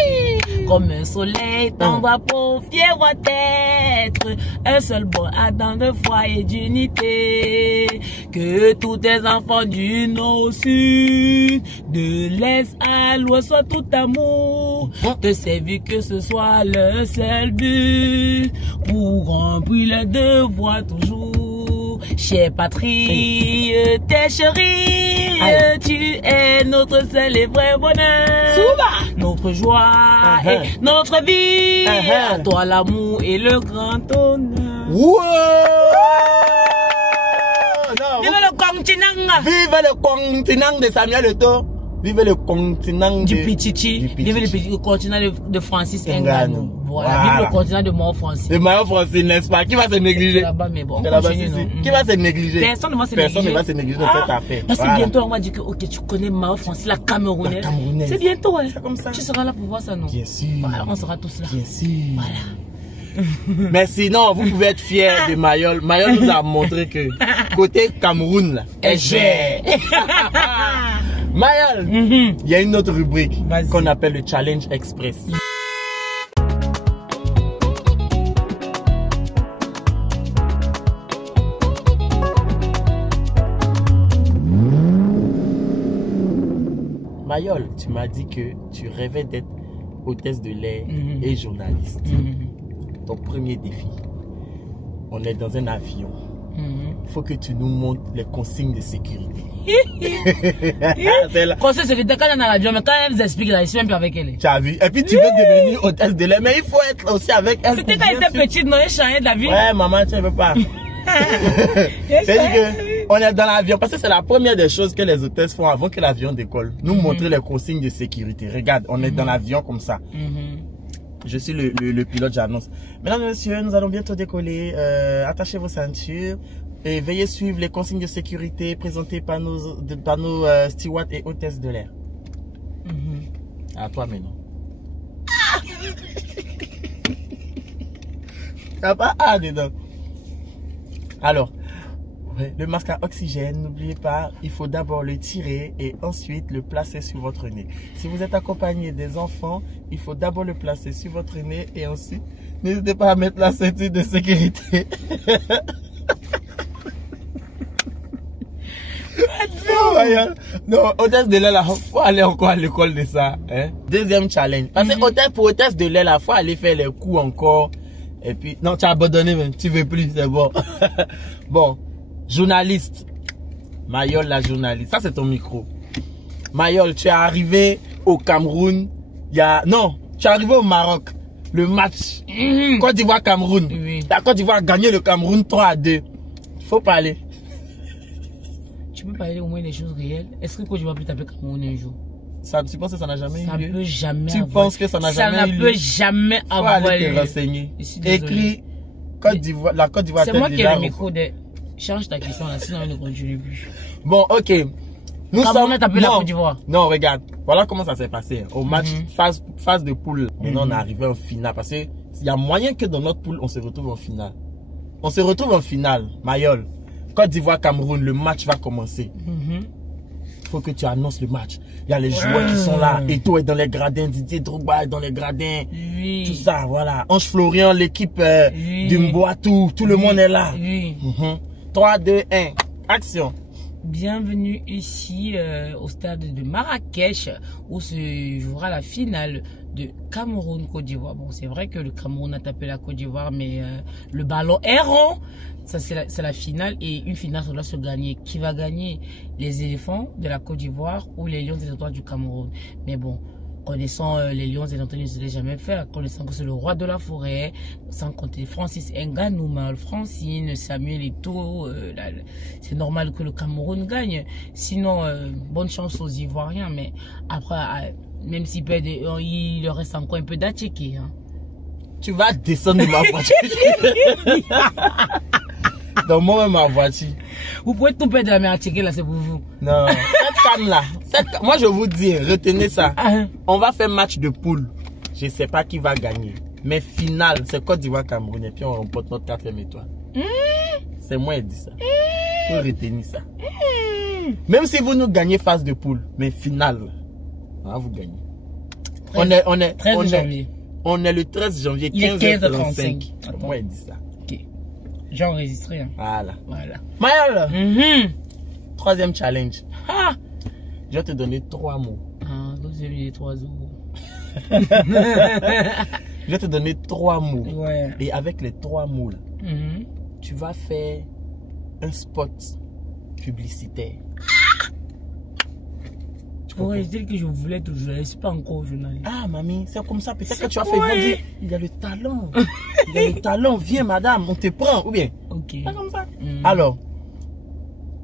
Comme un soleil, ton drapeau fier va être un seul bon Adam de foi et d'unité. Que tous tes enfants du nord au sud, de l'est à l'ouest soient tout amour, te servir que ce soit le seul but pour remplir les devoirs toujours. Chère patrie, t'es chérie, tu es notre seul et vrai bonheur, notre joie et notre vie, à toi l'amour et le grand honneur. Wow! Vive le continent! Vive le continent de Samuel Eto'o! Vive le continent du Pichichi! Vive le continent de Francis Ngannou! Voilà. Vive le continent de Mort Francis! De Mort Francis, n'est-ce pas? Qui va se négliger? Là-bas, mais bon, qui va se négliger? Personne ne va se négliger. Personne ne va se négliger dans cette affaire. Parce que bientôt, on va dire que ok, tu connais Mort Francis, la Camerounaise. C'est bientôt, hein? C'est comme ça. Tu seras là pour voir ça, non? Bien sûr. Voilà, on sera tous là. Bien sûr. Voilà. Mais sinon, vous pouvez être fiers de Mayol. Mayol nous a montré que côté Cameroun, là, elle gère. Mayol, il y a une autre rubrique qu'on appelle le Challenge Express. Mayol, tu m'as dit que tu rêvais d'être hôtesse de l'air et journaliste. Ton premier défi, on est dans un avion. Il faut que tu nous montres les consignes de sécurité. Conseil de sécurité, quand on est dans l'avion, mais quand elle nous explique là, je suis même plus avec elle. Tu as vu? Et puis tu veux devenir hôtesse de l'air, mais il faut être aussi avec elle. C'était quand elle était petite, non, elle changeait de la vie. Ouais, maman, tu ne veux pas. C'est-à-dire qu'on est dans l'avion, parce que c'est la première des choses que les hôtesses font avant que l'avion décolle. Nous montrer les consignes de sécurité. Regarde, on est dans l'avion comme ça. Je suis le pilote, j'annonce. Mesdames et messieurs, nous allons bientôt décoller. Attachez vos ceintures et veuillez suivre les consignes de sécurité présentées par nos stewards et hôtesses de l'air. À toi maintenant. Il n'y a pas A dedans. Alors, le masque à oxygène, n'oubliez pas, il faut d'abord le tirer et ensuite le placer sur votre nez. Si vous êtes accompagné des enfants, il faut d'abord le placer sur votre nez et ensuite, n'hésitez pas à mettre la ceinture de sécurité. Non, hôtesse de l'air, il faut aller encore à l'école de ça. Hein? Deuxième challenge. Parce que pour hôtesse de l'air, il faut aller faire les coups encore. Et puis, non, tu as abandonné même, tu veux plus, c'est bon. Bon, journaliste. Mayol, la journaliste. Ça, c'est ton micro. Mayol, tu es arrivé au Cameroun. Non, tu es arrivé au Maroc. Le match. Côte d'Ivoire-Cameroun. La Côte d'Ivoire a gagné le Cameroun 3-2. Il faut parler. Tu peux parler au moins des choses réelles. Est-ce que Côte d'Ivoire peut taper Cameroun un jour? Tu penses que ça n'a jamais eu lieu? Ça peut jamais Tu penses que ça n'a jamais eu lieu? Ça ne peut jamais avoir lieu. Faut aller te renseigner. Écrit Côte d'Ivoire, la Côte d'Ivoire. C'est moi qui ai le micro de... Change ta question là, sinon elle ne continue plus. Bon, ok. Nous sommes... la Côte d'Ivoire. Non, regarde. Voilà comment ça s'est passé. Au match, phase de poule. Maintenant, on est arrivé en finale. Parce qu'il y a moyen que dans notre poule, on se retrouve en finale. On se retrouve en finale. Mayol. Côte d'Ivoire, Cameroun, le match va commencer. Il faut que tu annonces le match. Il y a les joueurs qui sont là. Eto'o est dans les gradins. Didier Drogba est dans les gradins. Tout ça, voilà. Ange Florian, l'équipe du Mboatou. Tout le monde est là. 3, 2, 1. Action. Bienvenue ici au stade de Marrakech où se jouera la finale de Cameroun-Côte d'Ivoire. Bon, c'est vrai que le Cameroun a tapé la Côte d'Ivoire, mais le ballon est rond. Ça, c'est la finale et une finale, ça doit se gagner. Qui va gagner? Les éléphants de la Côte d'Ivoire ou les lions des étoiles du Cameroun? Mais bon, connaissant les lions des étoiles, ils ne se jamais faire. Connaissant que c'est le roi de la forêt, sans compter Francis Ngannou, Francine, Samuel Eto'o, c'est normal que le Cameroun gagne. Sinon, bonne chance aux Ivoiriens. Mais après, même s'ils perdent, il leur reste encore un peu d'attiqué. Hein. Tu vas descendre de ma voiture. Dans moi-même ma voiture. Vous pouvez tout perdre de la mer attiqué là, c'est pour vous. Non, cette canne là. Moi je vous dis, retenez ça. On va faire match de poule. Je ne sais pas qui va gagner. Mais finale, c'est Côte d'Ivoire Cameroun. Et puis on remporte notre 4e étoile. C'est moi qui dis ça. Vous retenez ça. Même si vous nous gagnez phase de poule, mais finale, vous gagnez. On est 13 janvier. On est le 13 janvier, 15h35. Moi, il dit ça. Ok. J'ai enregistré. Hein. Voilà. Mayol, 3e challenge. Je vais te donner 3 mots. Donc j'ai mis 3 euros. Je vais te donner 3 mots. Ouais. Et avec les 3 mots, là, tu vas faire un spot publicitaire. Ouais, je dis que je voulais être journaliste, pas encore journaliste. Ah, mamie, c'est comme ça. Peut-être que tu as fait dire, il y a le talent. Il y a le talent. Viens, madame, on te prend. Ou bien. Ok. C'est comme ça. Alors,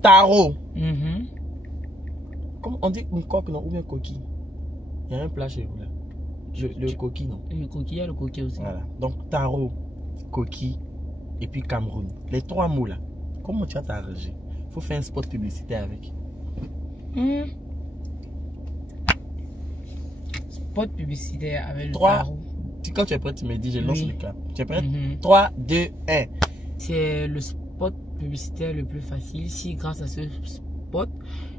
tarot. Comment on dit une coque, non? Ou bien coquille? Il y a un plat chez vous là. Le coquille, non? Le coquille, il y a le coquille aussi. Voilà. Donc, tarot, coquille et puis Cameroun. Les 3 mots là. Comment tu vas t'arranger? Il faut faire un spot publicitaire avec. Spot publicitaire avec le 3. tarot. Quand tu es prêt, tu me dis, je lance le cap. Tu es prêt? 3, 2, 1. C'est le spot publicitaire le plus facile. Si grâce à ce spot,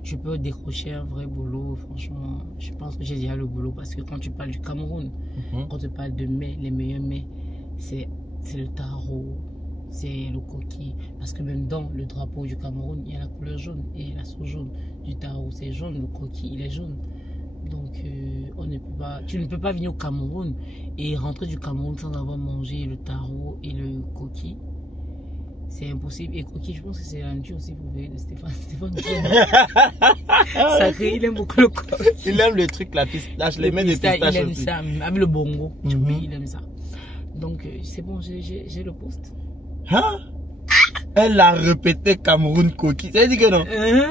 je peux décrocher un vrai boulot, franchement, je pense que j'ai déjà le boulot. Parce que quand tu parles du Cameroun, quand tu parles de mets, les meilleurs mets, c'est le tarot, c'est le coquille. Parce que même dans le drapeau du Cameroun, il y a la couleur jaune et la sauce jaune du tarot. C'est jaune, le coquille, il est jaune. Donc, tu ne peux pas venir au Cameroun et rentrer du Cameroun sans avoir mangé le taro et le coquille. C'est impossible. Et coquille, je pense que c'est la nature aussi pour de Stéphane. Sacré, il aime beaucoup le coquille. Il aime le truc, la pistache, les mains de pistache il aime aussi. ça, avec le bongo. Il aime ça. Donc, c'est bon, j'ai le poste. Hein? Elle a répété Cameroun coquille. Ça veut dire que non.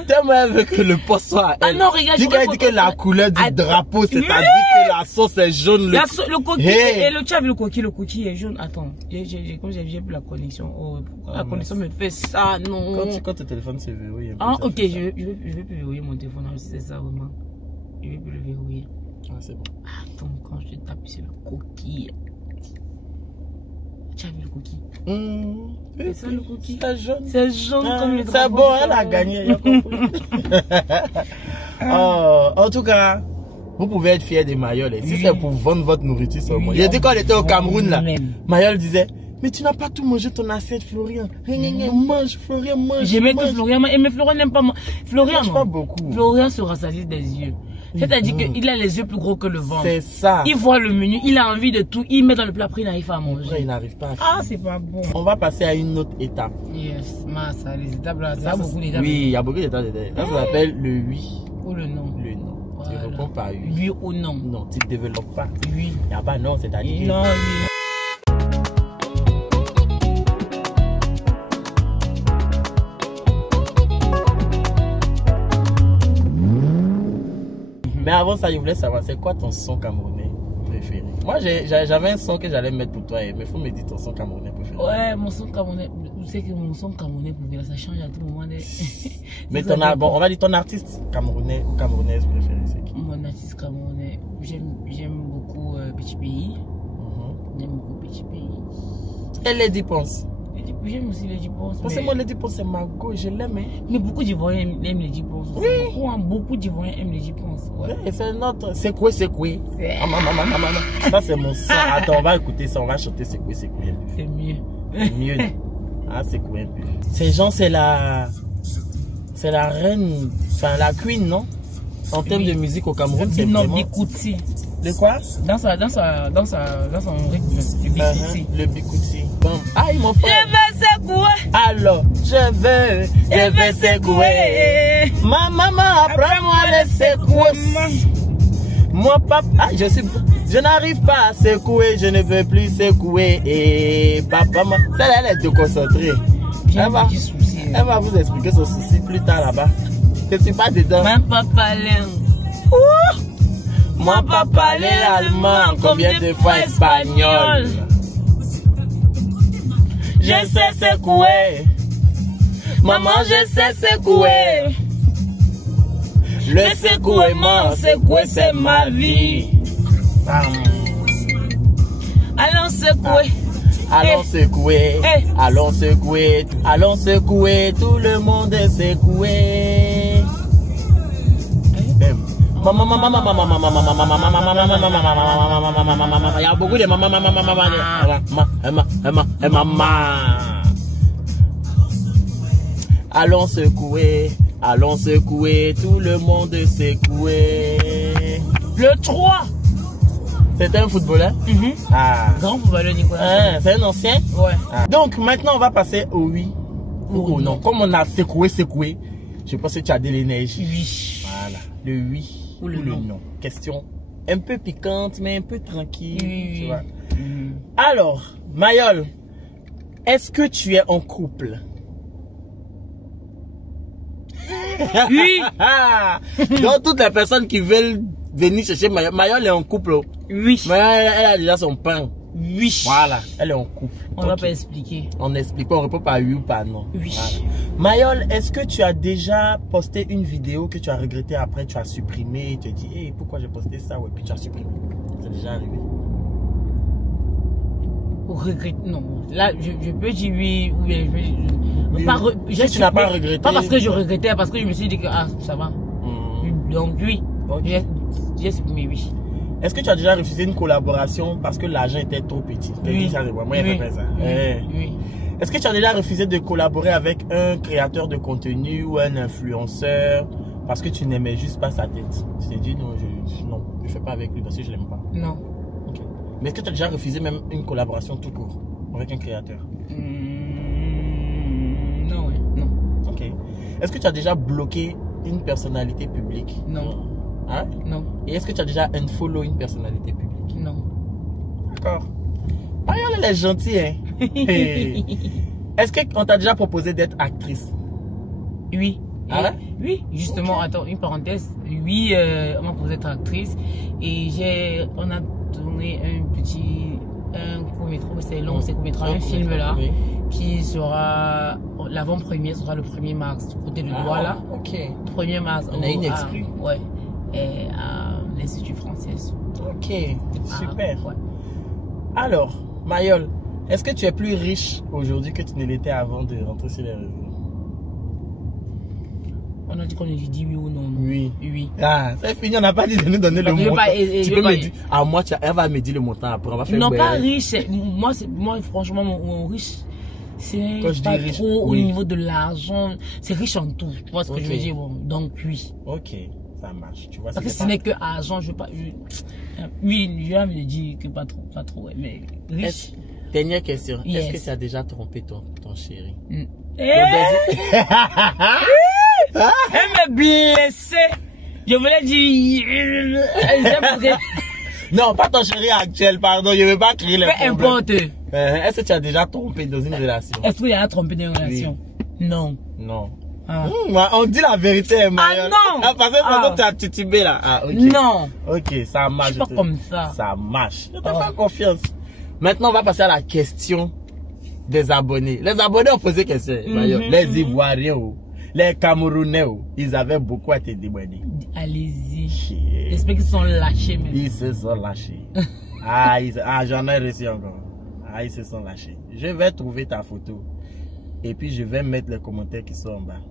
Tellement elle veut que le poste soit à elle. Ah non, regarde. Dit qu'elle dit que la couleur du drapeau, c'est-à-dire que la sauce est jaune. Le coquille et le tchab, le coquille est jaune. Attends, comme j'ai plus la connexion. Oh, la connexion me fait ça, non. Quand ton téléphone se verrouille. Ah, ok, je vais plus verrouiller mon téléphone. Si c'est ça vraiment. Je vais plus le verrouiller. Ah, c'est bon. Attends, quand je tape sur le coquille. Tu as vu le coquille? C'est ça le coquille? C'est jaune. C'est jaune comme le drapeau. C'est bon, elle a gagné. En tout cas, vous pouvez être fiers de Mayol. Si c'est pour vendre votre nourriture seulement. Il a dit quand elle était au Cameroun là, Mayol disait, mais tu n'as pas tout mangé ton assiette, Florian. Mange, Florian, mange. J'aimais que Florian, mais Florian n'aime pas moi. Florian, mange pas beaucoup. Florian se rassasie des yeux. C'est-à-dire qu'il a les yeux plus gros que le ventre. C'est ça. Il voit le menu, il a envie de tout, il met dans le plat, après il n'arrive pas à manger. Après, il n'arrive pas à faire. Ah, c'est pas bon. On va passer à une autre étape. Yes, ça, les étapes là, ça a beaucoup d'étapes. Oui, il y a beaucoup d'étapes. Ça s'appelle le oui. Ou le non. Le non. Voilà. Tu réponds pas oui. Oui ou non. Non, tu ne développes pas. Oui. Il n'y a pas non, c'est-à-dire. Non, oui. Mais avant ça, je voulais savoir, c'est quoi ton son camerounais préféré? Moi, j'avais un son que j'allais mettre pour toi, mais il faut me dire ton son camerounais préféré. Ouais, mon son camerounais, vous savez que mon son camerounais préféré, ça change à tout moment. Mais on va dire ton artiste camerounais ou camerounaise préféré, c'est qui? Mon artiste camerounais, j'aime beaucoup Petit Pays. J'aime beaucoup Petit Pays. Et Lady Ponce? J'aime aussi Lady Ponce. Parce que moi, Lady Ponce, c'est ma go, je l'aime. Mais beaucoup d'Ivoiriens aiment Lady Ponce. Oui. Beaucoup d'Ivoiriens aiment Lady Ponce. Ouais. Et c'est notre. C'est quoi? Ça, c'est mon son. Attends, on va écouter ça, on va chanter c'est quoi? C'est mieux. C'est mieux. Ah, c'est quoi un peu? Ces gens, c'est la reine, enfin la queen, non? En termes de musique au Cameroun, c'est vraiment... Bikouti. De quoi? Dans son rythme, le Bikouti. Le Bikouti. Bon. Ah, ils m'ont fait... Je vais secouer. Alors, je vais secouer. Ma maman, apprends-moi les secouer. Moi, papa, je n'arrive pas à secouer, je ne veux plus secouer. Et papa, celle-là, elle est déconcentrée. Elle va vous expliquer son souci plus tard là-bas. Je ne suis pas dedans. Moi, papa, moi, pas parler allemand, combien de fois espagnol. Je sais secouer. Maman, je sais secouer. Le secouement, c'est ma vie. Allons secouer. Allons secouer. Allons secouer. Allons secouer. Tout le monde est secoué. Il y a beaucoup de allons secouer, tout le monde est secoué. Le 3. C'est un footballeur? Grand footballeur, Nicolas. C'est un ancien? Ouais. Donc maintenant on va passer au oui ou au non. Comme on a secoué, je pense que tu as de l'énergie. Oui. Voilà. Le oui ou le non. Question un peu piquante mais un peu tranquille. Oui. Tu vois. Alors, Mayol, est-ce que tu es en couple? Oui. Donc toutes les personnes qui veulent venir chercher Mayol est en couple. Oui. Mayol, elle a déjà son pain. Oui. Voilà, elle est en couple. On va pas expliquer. On n'explique pas, on répond pas oui ou pas non. Oui. Voilà. Mayol, est-ce que tu as déjà posté une vidéo que tu as regretté après, tu as supprimé, tu te dis, hey, pourquoi j'ai posté ça, ouais, puis tu as supprimé? C'est déjà arrivé. Regrette, non. Là, je peux dire oui ou bien si tu n'as pas regretté. Pas parce que je regrettais, parce que je me suis dit que ça va. Donc oui. Okay. J'ai supprimé oui. Est-ce que tu as déjà refusé une collaboration parce que l'argent était trop petit? Oui. Moi, il fait pas ça. Oui. Est-ce que tu as déjà refusé de collaborer avec un créateur de contenu ou un influenceur Parce que tu n'aimais juste pas sa tête. Tu t'es dit non, je fais pas avec lui parce que je l'aime pas. Non. Ok. Mais est-ce que tu as déjà refusé même une collaboration tout court avec un créateur? Non, ouais, non. Ok. Est-ce que tu as déjà bloqué une personnalité publique? Non. Hein? Non. Et est-ce que tu as déjà unfollow une personnalité publique? Non. D'accord. Mariol, elle est gentille, hein? Hey. Est-ce qu'on t'a déjà proposé d'être actrice? Oui. Ah ouais? Oui, justement, attends, une parenthèse. Oui, on m'a proposé d'être actrice et on a tourné un court-métrage, c'est long, c'est court-métrage, un film là, oui. qui sera, l'avant-première sera le 1er mars, du côté de Douala là. Ok. 1er mars. On a une exclue. Ouais. Et à l'Institut français. Ok, super. Ouais. Alors, Mariol, est-ce que tu es plus riche aujourd'hui que tu ne l'étais avant de rentrer sur les réseaux? On a dit qu'on a dit oui ou non. Oui. Oui. Ah, c'est fini, on n'a pas dit de nous donner le montant. Tu peux me dire, ah, moi, elle va me dire le montant après, on va faire. Non, pas riche. Moi, franchement, mon riche, c'est pas riche, trop oui. au niveau de l'argent. C'est riche en tout. Tu vois ce que je veux dire? Bon, donc, oui. Ok, ça marche. Tu vois, parce que ce n'est que argent, je veux pas. Oui, je vais me dire que pas trop, ouais, mais riche. Dernière question. Yes. Est-ce que tu as déjà trompé ton chéri? Elle me blessait. Je voulais dire. Non, pas ton chéri actuel, pardon. Je ne veux pas créer les problèmes. Peu importe. Est-ce que tu as déjà trompé dans une relation? Est-ce qu'il y a trompé dans une relation? Oui. Non. Non. Ah. On dit la vérité, Mariol. Ah non. Parce que tu as titubé là. Ah, ok. Non. Ok, ça marche. Je suis pas comme ça. Ça marche. Je te fais confiance. Maintenant, on va passer à la question des abonnés. Les abonnés ont posé question, Mariol. Les Ivoiriens, les Camerounais, ils avaient beaucoup à te demander. Allez-y. J'espère qu'ils se sont lâchés. Même. Ils se sont lâchés. J'en ai reçu encore. Ils se sont lâchés. Je vais trouver ta photo. Et puis, je vais mettre les commentaires qui sont en bas.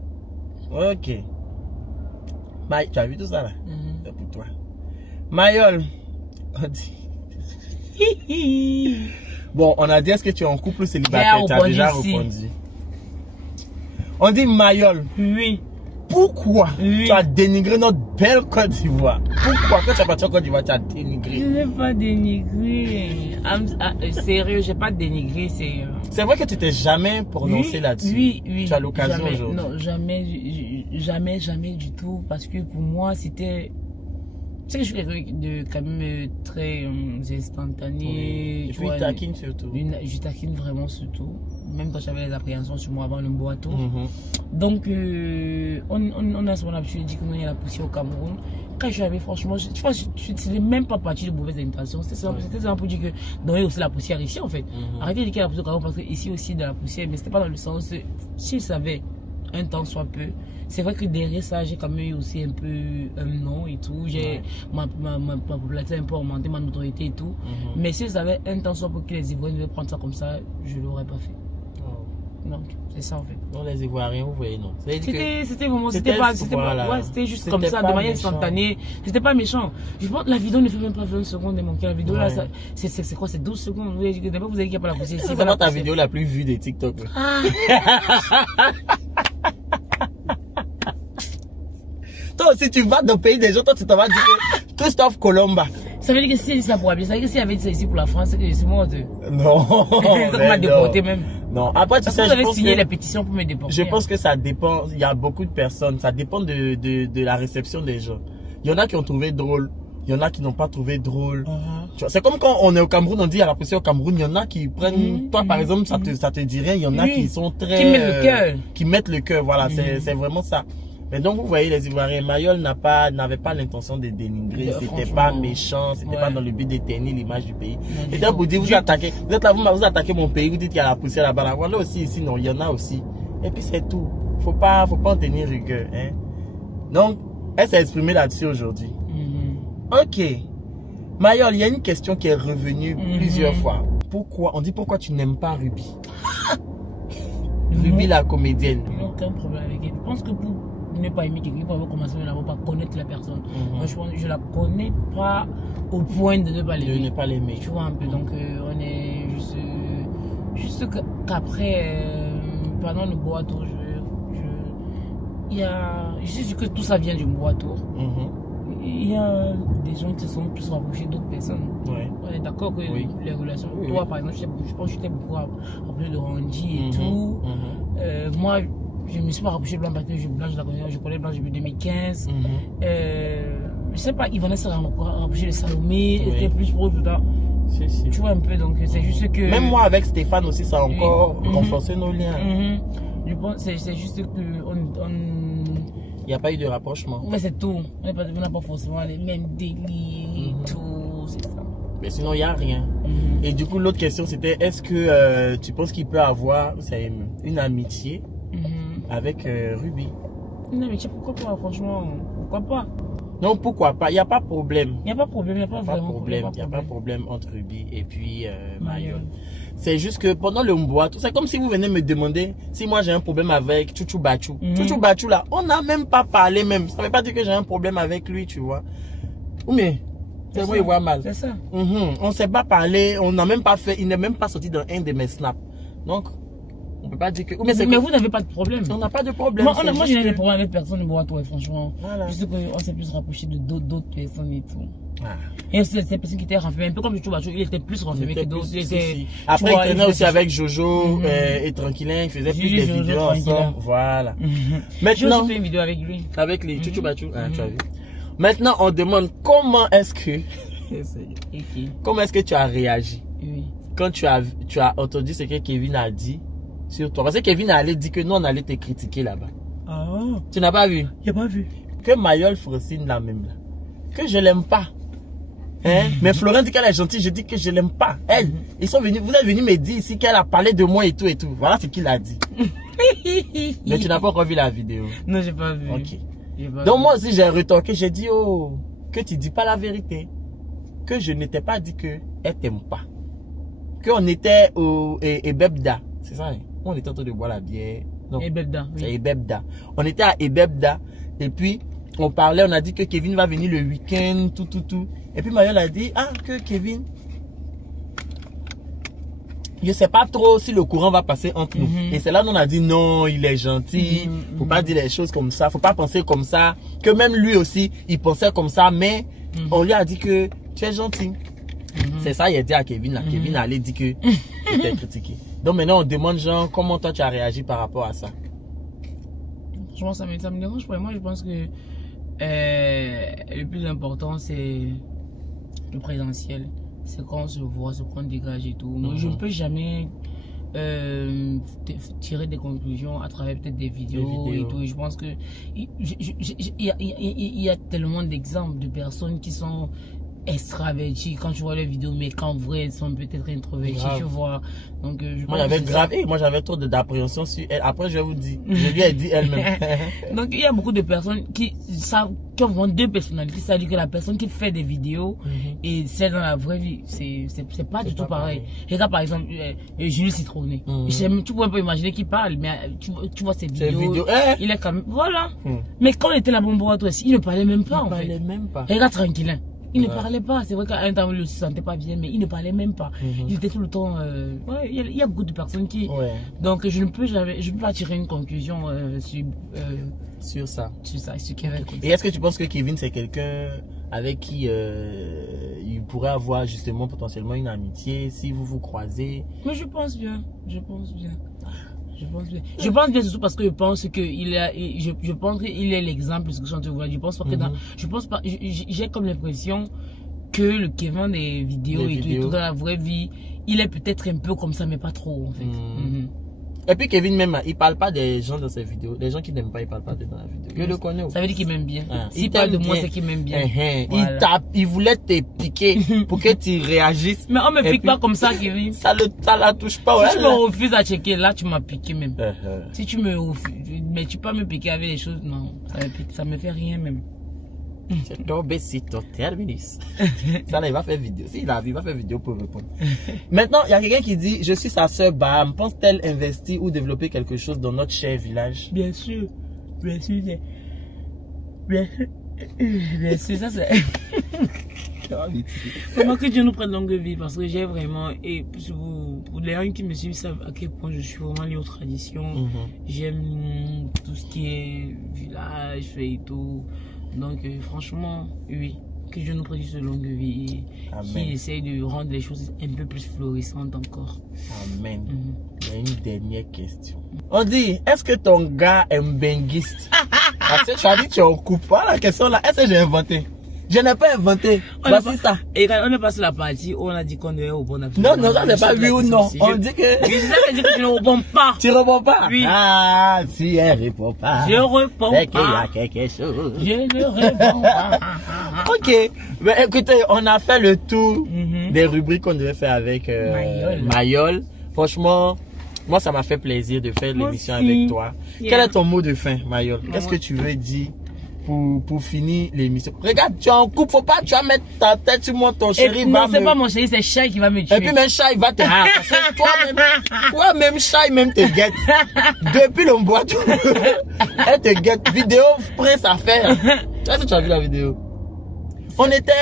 Ok. Tu as vu tout ça là? C'est pour toi. Mariol, on dit... Bon, on a dit est-ce que tu es en couple célibataire? Tu as déjà répondu. On dit Mariol. Oui. Pourquoi tu as dénigré notre belle Côte d'Ivoire? Pourquoi quand tu es parti en Côte d'Ivoire, tu as dénigré? Je n'ai pas dénigré. Sérieux, je n'ai pas dénigré. C'est vrai que tu t'es jamais prononcé là-dessus. Oui. Tu as l'occasion aujourd'hui. Non, jamais du tout. Parce que pour moi, c'était... Tu sais que je suis quelqu'un de quand même très instantané. Oui. Et puis taquine surtout. Je taquine vraiment surtout. Même quand j'avais les appréhensions sur moi avant le boiteau. Donc, on a son habitude de dire que nous, il y a la poussière au Cameroun. Quand je suis arrivé, franchement, tu vois, ce n'est même pas parti de mauvaises intentions. C'était seulement pour dire que non, il y a aussi la poussière ici, en fait. Arrêtez de dire qu'il y a la poussière au Cameroun parce qu'ici aussi, il y a de la poussière. Mais c'était pas dans le sens, s'il savait un temps soit peu. C'est vrai que derrière ça, j'ai quand même eu aussi un peu un nom et tout. J'ai ma popularité un peu augmenté, ma notoriété et tout. Mais si j'avais un temps soit peu que les Ivoiriens devaient prendre ça comme ça, je ne l'aurais pas fait. Donc, c'est ça en fait. Non, les Ivoiriens, vous voyez, non. C'était vraiment, c'était juste comme ça, de manière instantanée. C'était pas méchant. Je pense que la vidéo ne fait même pas 20 secondes de mon cœur. La vidéo là, c'est quoi? C'est 12 secondes. Vous avez dit qu'il n'y a pas la poussière. C'est vraiment ta vidéo la plus vue de TikTok. Toi aussi, tu vas dans le pays des gens, toi tu t'en vas dire que Christophe Colomba. Ça veut dire que si ça pour habiller, ça veut dire que s'il avait dit ça ici pour la France, c'est moi. Non. Ça m'a déporté même. Non, après tu sais, vous avez signé les pétitions pour me déporter. Je pense que ça dépend, il y a beaucoup de personnes, ça dépend de la réception des gens. Il y en a qui ont trouvé drôle, il y en a qui n'ont pas trouvé drôle. C'est comme quand on est au Cameroun, on dit à la poussière au Cameroun, il y en a qui prennent, toi par exemple, ça te dit rien, il y en a qui sont très... Qui mettent le cœur. Qui mettent le cœur, voilà, c'est vraiment ça. Mais donc vous voyez les Ivoiriens, Mariol n'avait pas l'intention de dénigrer, c'était pas méchant, c'était pas dans le but d'éterniser l'image du pays. Et donc vous dites, vous êtes là, vous attaquez mon pays, vous dites qu'il y a la poussière là-bas, là aussi, ici, non, il y en a aussi. Et puis c'est tout. Faut pas en tenir rigueur, hein. Donc, elle s'est exprimée là-dessus aujourd'hui. Ok. Mariol, il y a une question qui est revenue plusieurs fois. Pourquoi tu n'aimes pas Ruby? Ruby la comédienne. Aucun problème avec elle. Je pense que pour ne pas aimer quelqu'un, il faut commencer par connaître la personne. Moi, je la connais pas au point de ne pas l'aimer. De ne pas l'aimer. Tu vois un peu. Donc, on est juste qu'après, pendant le boiteau, je suis sûr que tout ça vient du Mboatour. Il y a des gens qui sont plus rapprochés d'autres personnes. Ouais. On est d'accord que les relations. Toi, par exemple, je pense que j'étais beaucoup rapproché de Randy et tout. Moi, je ne me suis pas rapproché de Blanc parce que je connais Blanc depuis 2015. Je sais pas, Yvonne s'est rapproché de Salomé, était plus proche de tu vois un peu, donc c'est juste que. Même moi avec Stéphane aussi, ça a encore renforcé nos liens. Je pense c'est juste que il n'y a pas eu de rapprochement. Mais c'est tout. On n'a pas forcément les mêmes délits, tout, c'est ça. Mais sinon, il n'y a rien. Et du coup, l'autre question, c'était est-ce que tu penses qu'il peut avoir une amitié avec Ruby? Une amitié, pourquoi pas, franchement, pourquoi pas? Non, pourquoi pas? Il n'y a pas de problème. Il n'y a pas de problème, il n'y a pas vraiment problème. Il n'y a pas de problème entre Ruby et puis Mayol. C'est juste que pendant le Mboatour, c'est comme si vous venez me demander si moi j'ai un problème avec Chouchou Bachou. Chouchou Bachou là, on n'a même pas parlé même. Ça ne veut pas dire que j'ai un problème avec lui, tu vois. Mais c'est moi, il voit mal. C'est ça. On ne s'est pas parlé, on n'a même pas fait, il n'est même pas sorti dans un de mes snaps. Donc, on peut pas dire que. Mais vous n'avez pas de problème. On n'a pas de problème. Moi je n'ai pas de problème avec personne de Mboatour, franchement. Voilà. Je sais qu'on s'est plus rapproché de d'autres personnes et tout. Et c'est ces personnes qui étaient renfermées, un peu comme Chouchou Bachou, il était plus renfermé que d'autres. Après, il traînait aussi avec Jojo et Tranquillin, il faisait plus des vidéos ensemble. Voilà. Maintenant, j'ai fait une vidéo avec lui. Avec les Chouchou Bachou, tu as vu. Maintenant, on demande comment est-ce que. Comment est-ce que tu as réagi quand tu as entendu ce que Kevin a dit sur toi? Parce que Kevin allait dire que nous, on allait te critiquer là-bas. Tu n'as pas vu? J'ai pas vu. Que Mayol Francine là même là. Que je l'aime pas. Mais Florent dit qu'elle est gentille, je dis que je l'aime pas. Elle, vous êtes venus me dire ici qu'elle a parlé de moi et tout et tout. Voilà ce qu'il a dit. Mais tu n'as pas encore vu la vidéo? Non, j'ai pas vu. Ok. Donc moi aussi j'ai rétorqué, j'ai dit que tu dis pas la vérité. Que je n'étais pas dit que elle t'aime pas. Qu'on était au Ebebda. C'est ça, on était en train de boire la bière. Ebebda, oui. Ebebda. On était à Ebebda et puis on parlait, on a dit que Kevin va venir le week-end, tout. Et puis Mayol a dit, que Kevin, je sais pas trop si le courant va passer entre nous. Et c'est là qu'on a dit, non, il est gentil, faut pas dire les choses comme ça, faut pas penser comme ça. Que même lui aussi, il pensait comme ça, mais on lui a dit que tu es gentil. C'est ça, il a dit à Kevin, là. Kevin allait dire que tu t'es critiqué. Donc maintenant, on demande, genre, comment toi tu as réagi par rapport à ça? Franchement, ça me dérange pas. Moi, je pense que le plus important, c'est le présentiel. C'est quand on se voit, c'est quand on dégage et tout. Moi, je ne peux jamais tirer des conclusions à travers peut-être des vidéos et tout. Et je pense que il y a tellement d'exemples de personnes qui sont extraverties quand tu vois les vidéos, mais qu'en vrai elles sont peut-être introverties, tu vois. Donc moi j'avais grave, moi j'avais trop d'appréhension sur elle. Après je vais vous dire, je lui ai dit elle-même. Donc il y a beaucoup de personnes qui ont vraiment deux personnalités, c'est-à-dire que la personne qui fait des vidéos et celle dans la vraie vie, c'est pas du tout pareil. Regarde par exemple Jules Citronné. Tu pourrais pas imaginer qu'il parle, mais tu vois ses vidéos, il est quand même, voilà. Mais quand il était là-bas au Mboatour, il ne parlait même pas. Il ne parlait même pas. Regarde Tranquillin. Il ne parlait pas. C'est vrai qu'à un temps, il ne se sentait pas bien, mais il ne parlait même pas. Il était tout le temps. Il y a beaucoup de personnes qui. Donc, je ne peux pas tirer une conclusion sur ça. Sur Kevin. Et est-ce que tu penses que Kevin, c'est quelqu'un avec qui il pourrait avoir justement potentiellement une amitié si vous vous croisez? Mais je pense bien. Je pense bien surtout parce que je pense qu'il est l'exemple de ce que je suis en train de voir. Je pense pas j'ai comme l'impression que le Kevin des vidéos et tout dans la vraie vie, il est peut-être un peu comme ça, mais pas trop en fait. Et puis Kevin même, il parle pas des gens dans ses vidéos. Les gens qui n'aiment pas, il parle pas dans la vidéo. Je le connais. Ça veut dire qu'il m'aime bien. S'il parle de moi, c'est qu'il m'aime bien. Voilà. Il voulait te piquer pour que tu réagisses. Mais on me pique pas comme ça, Kevin. Ça la touche pas. Si tu me refuses à checker, là tu m'as piqué même. Si tu me refuses, mais tu peux pas me piquer avec les choses, non. Ça me fait rien même. C'est tombé si terminis. Ça là, il va faire vidéo. Si il a vu, il va faire vidéo pour répondre. Maintenant, il y a quelqu'un qui dit, je suis sa sœur Bam. Pense-t-elle investir ou développer quelque chose dans notre cher village? Bien sûr. Bien sûr, ça c'est. Comment que Dieu nous prenne longue vie, parce que j'ai vraiment, et pour les gens qui me suivent savent à quel point je suis vraiment lié aux traditions. J'aime tout ce qui est mariage fait et tout. Donc franchement, oui, que Dieu nous prédise de longue vie et qu'il essaye de rendre les choses un peu plus florissantes encore. Amen. Il y a une dernière question. On dit, est-ce que ton gars est benguiste? Parce que tu as dit que tu es en couple. Voilà la question là, est-ce que j'ai inventé? Je n'ai pas inventé. Voici ça. Et quand on est passé la partie, on a dit qu'on est au bon appel. Non, non, ça c'est pas oui ou non. On dit que... Je dit que tu ne réponds pas. Tu ne réponds pas? Oui. Ah, si elle ne répond pas. Je réponds pas. C'est qu'il y a quelque chose. Je ne réponds pas. Ok. Mais écoutez, on a fait le tour des rubriques qu'on devait faire avec Mayol. Franchement, moi ça m'a fait plaisir de faire l'émission avec toi. Quel est ton mot de fin, Mayol? Qu'est-ce que tu veux dire pour finir l'émission? Regarde, tu es en couple, faut pas tu vas mettre ta tête sur moi, ton chéri va c'est pas mon chéri, c'est Chai qui va me tuer. Et puis même Chai va te toi-même Chai même te guette. Depuis le bois, elle te guette. Vidéo Prince à faire. Est-ce que tu as vu la vidéo? On était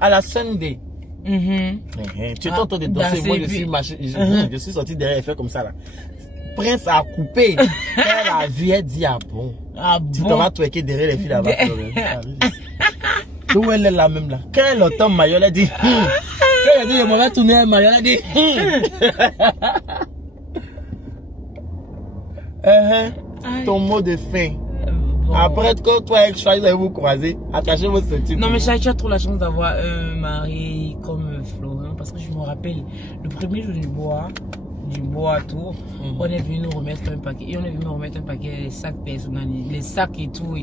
à la Sunday. Tu es en train de danser, moi je suis sorti derrière et fait comme ça là. Prince a coupé. Elle a vu, elle dit, ah bon. Tu t'en vas twerker derrière les filles là-bas. Où elle est là même là. Quand elle entend Mayol, elle dit, quand elle dit, je m'en vais tourner Mayol, elle dit, ton mot de fin. Bon. Après, quand toi et Chai, vous allez vous croiser, attachez vos ceintures. Non, mais Chai, tu as trop la chance d'avoir un mari comme Florent. Parce que je me rappelle, le premier jour du bois tour, on est venu nous remettre un paquet. Et on est venu me remettre un paquet, les sacs personnalisés, les sacs et tout.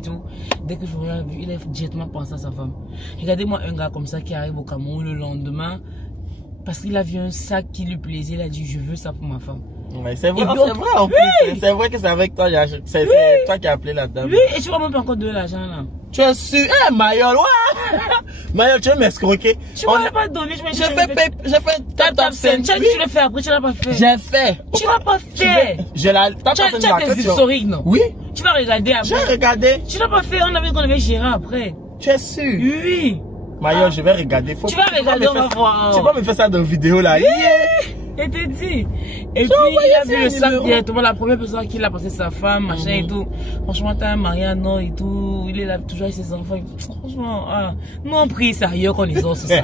Dès que je regarde, il a directement pensé à sa femme. Regardez-moi un gars comme ça qui arrive au Cameroun le lendemain, parce qu'il a vu un sac qui lui plaisait, il a dit, je veux ça pour ma femme. Ouais, c'est vrai, en plus. C'est vrai que c'est avec toi, c'est toi qui as appelé la dame. Oui, et tu vas même pas encore donner l'argent là. Tu es sûr? Eh, Mayol, ouais! Mayol, tu veux m'escroquer? Tu m'as pas donné, j'ai fait tap scène. Tu l'as fait après, tu l'as pas fait. J'ai fait. Tu l'as pas fait. Tu as des historiques, non? Oui. Tu vas regarder après. J'ai regardé. Tu l'as pas fait, on avait qu'on avait géré après. Tu es sûr? Oui. Mayol, je vais regarder. Tu vas regarder, on va voir. Tu vas me faire ça dans la vidéo là. Et t'es dit. Et puis il a vu le sac directement, la première personne qui l'a passé, sa femme, machin et tout. Franchement, t'as un mariage et tout. Il est là toujours avec ses enfants. Franchement, nous on prie sérieux quand ils ont ce ça.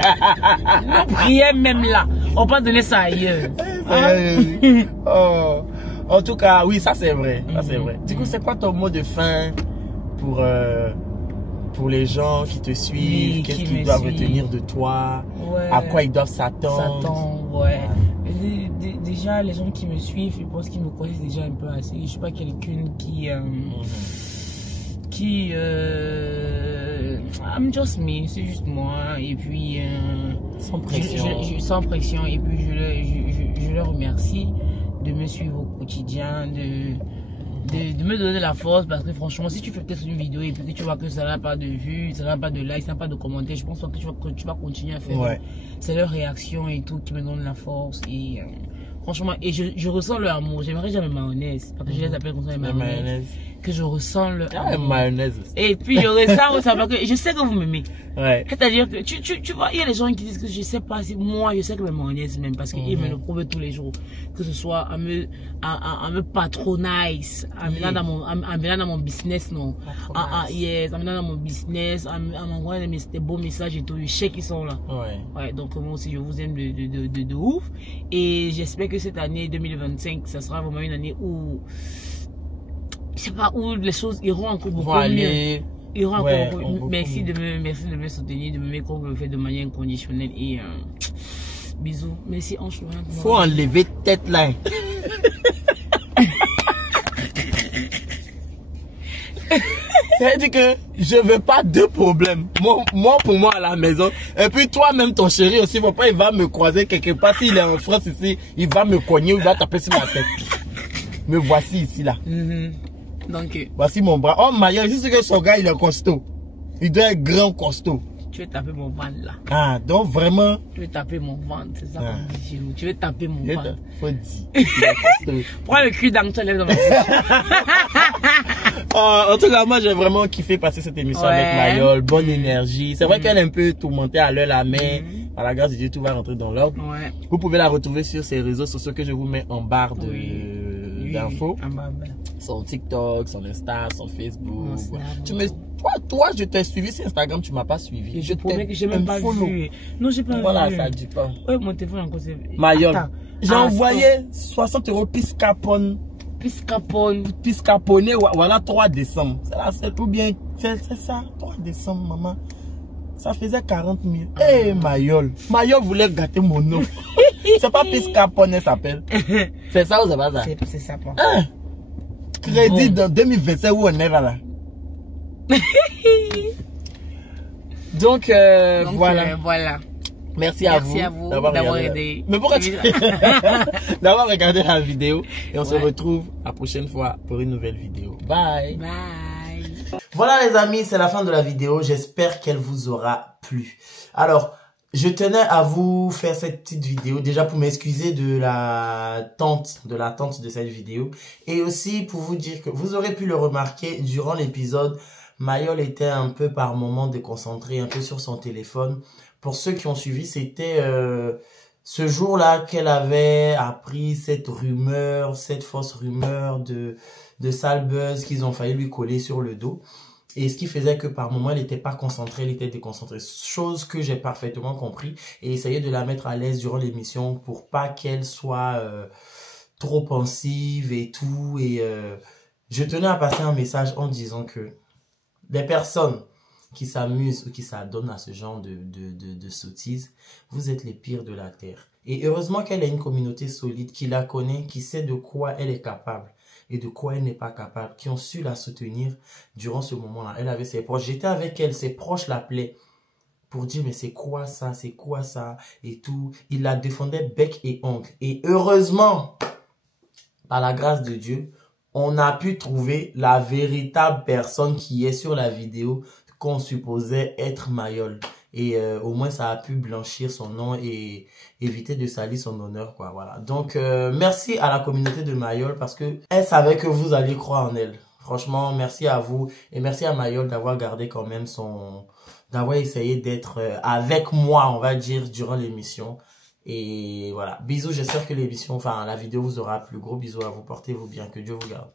Nous on priait même là. On peut donner ça ailleurs. Oh. En tout cas, oui, ça c'est vrai. Ça c'est vrai. Du coup, c'est quoi ton mot de fin pour les gens qui te suivent? Qu'est-ce qu'ils doivent retenir de toi? À quoi ils doivent s'attendre? Ouais. Déjà, les gens qui me suivent, je pense qu'ils me connaissent déjà un peu assez. Je suis pas quelqu'un I'm just me, c'est juste moi. Et puis sans pression. Sans pression. Et puis je leur remercie de me suivre au quotidien, de me donner la force, parce que franchement, si tu fais peut-être une vidéo et puis que tu vois que ça n'a pas de vues, ça n'a pas de likes, ça n'a pas de commentaires, je pense que tu vas continuer à faire. Ouais. C'est leur réaction et tout qui me donne la force. Et franchement, et je ressens leur amour. J'aimerais jamais mayonnaise, parce que je les appelle comme ça, les mayonnaise. Que je ressens le mayonnaise. Et puis je ressens ça parce que je sais que vous m'aimez. Ouais. C'est-à-dire que tu vois, il y a des gens qui disent que je sais pas si moi je sais que mes mayonnaise même parce qu'ils me le prouvent tous les jours, que ce soit à me patronize, en venant dans mon business non. En venant dans mon business, en m'envoyant des beaux messages et tout, je sais qu'ils sont là. Ouais, donc moi aussi je vous aime de ouf et j'espère que cette année 2025 ça sera vraiment une année où je sais pas, où les choses iront encore beaucoup mieux. Iront encore merci de me soutenir, de me mettre comme vous le faites de manière inconditionnelle et bisous. Merci en choix. Faut enlever tête là. C'est-à-dire que je veux pas de problème. Moi pour moi à la maison. Et puis toi-même ton chéri aussi, faut pas il va me croiser quelque part. S'il est en France ici, il va me cogner, il va taper sur ma tête. Me voici ici là. Donc, voici mon bras. Oh Mayol, juste que son gars il est costaud. Il doit être grand costaud. Tu veux taper mon ventre là. Ah, donc vraiment. Tu veux taper mon ventre, c'est ça qu'on dit chez nous. Tu veux taper mon ventre. Faut dire. Prends le cul dans ton lèvre dans ma bouche. En tout cas, moi j'ai vraiment kiffé passer cette émission avec Mayol. Bonne énergie. C'est vrai qu'elle est un peu tourmentée à l'heure là, mais par la grâce de Dieu, tout va rentrer dans l'ordre. Vous pouvez la retrouver sur ses réseaux sociaux que je vous mets en barre de d'infos. Son TikTok, son Insta, son Facebook. Toi, je t'ai suivi sur Instagram, tu m'as pas suivi. Je promets que j'ai même pas vu. Non, j'ai pas vu. Voilà, ça dit pas. Ouais, mon téléphone encore c'est. Mayol. J'ai envoyé 60 € Piscapone. Piscapone, voilà 3 décembre. C'est là, c'est tout bien. C'est ça, 3 décembre, maman. Ça faisait 40 000. Eh, Mayol. Mayol voulait gâter mon nom. C'est pas Piscapone, ça s'appelle. C'est ça ou c'est pas ça? C'est ça, pas. Crédit dans 2027 où on est là. Donc, voilà. Merci à vous d'avoir aidé. Mais pourquoi d'avoir regardé la vidéo. Et on se retrouve la prochaine fois pour une nouvelle vidéo. Bye. Voilà les amis, c'est la fin de la vidéo. J'espère qu'elle vous aura plu. Alors, je tenais à vous faire cette petite vidéo. Déjà pour m'excuser de l'attente de cette vidéo. Et aussi pour vous dire que vous aurez pu le remarquer durant l'épisode. Mayol était un peu par moment déconcentré, un peu sur son téléphone. Pour ceux qui ont suivi, c'était ce jour-là qu'elle avait appris cette fausse rumeur de sale buzz qu'ils ont failli lui coller sur le dos. Et ce qui faisait que par moment, elle n'était pas concentrée, elle était déconcentrée. Chose que j'ai parfaitement compris et essayé de la mettre à l'aise durant l'émission pour pas qu'elle soit trop pensive et tout. Et je tenais à passer un message en disant que les personnes qui s'amusent ou qui s'adonnent à ce genre de sottises, vous êtes les pires de la terre. Et heureusement qu'elle a une communauté solide qui la connaît, qui sait de quoi elle est capable et de quoi elle n'est pas capable, qui ont su la soutenir durant ce moment-là. Elle avait ses proches, j'étais avec elle, ses proches l'appelaient pour dire mais c'est quoi ça et tout. Il la défendait bec et ongle. Et heureusement, par la grâce de Dieu, on a pu trouver la véritable personne qui est sur la vidéo qu'on supposait être Mayol. Et au moins, ça a pu blanchir son nom et éviter de salir son honneur, quoi. Voilà. Donc, merci à la communauté de Mayol parce que elle savait que vous alliez croire en elle. Franchement, merci à vous et merci à Mayol d'avoir gardé quand même d'avoir essayé d'être avec moi, on va dire, durant l'émission. Et voilà. Bisous, j'espère que la vidéo vous aura plu. Gros bisous à vous, portez-vous bien, que Dieu vous garde.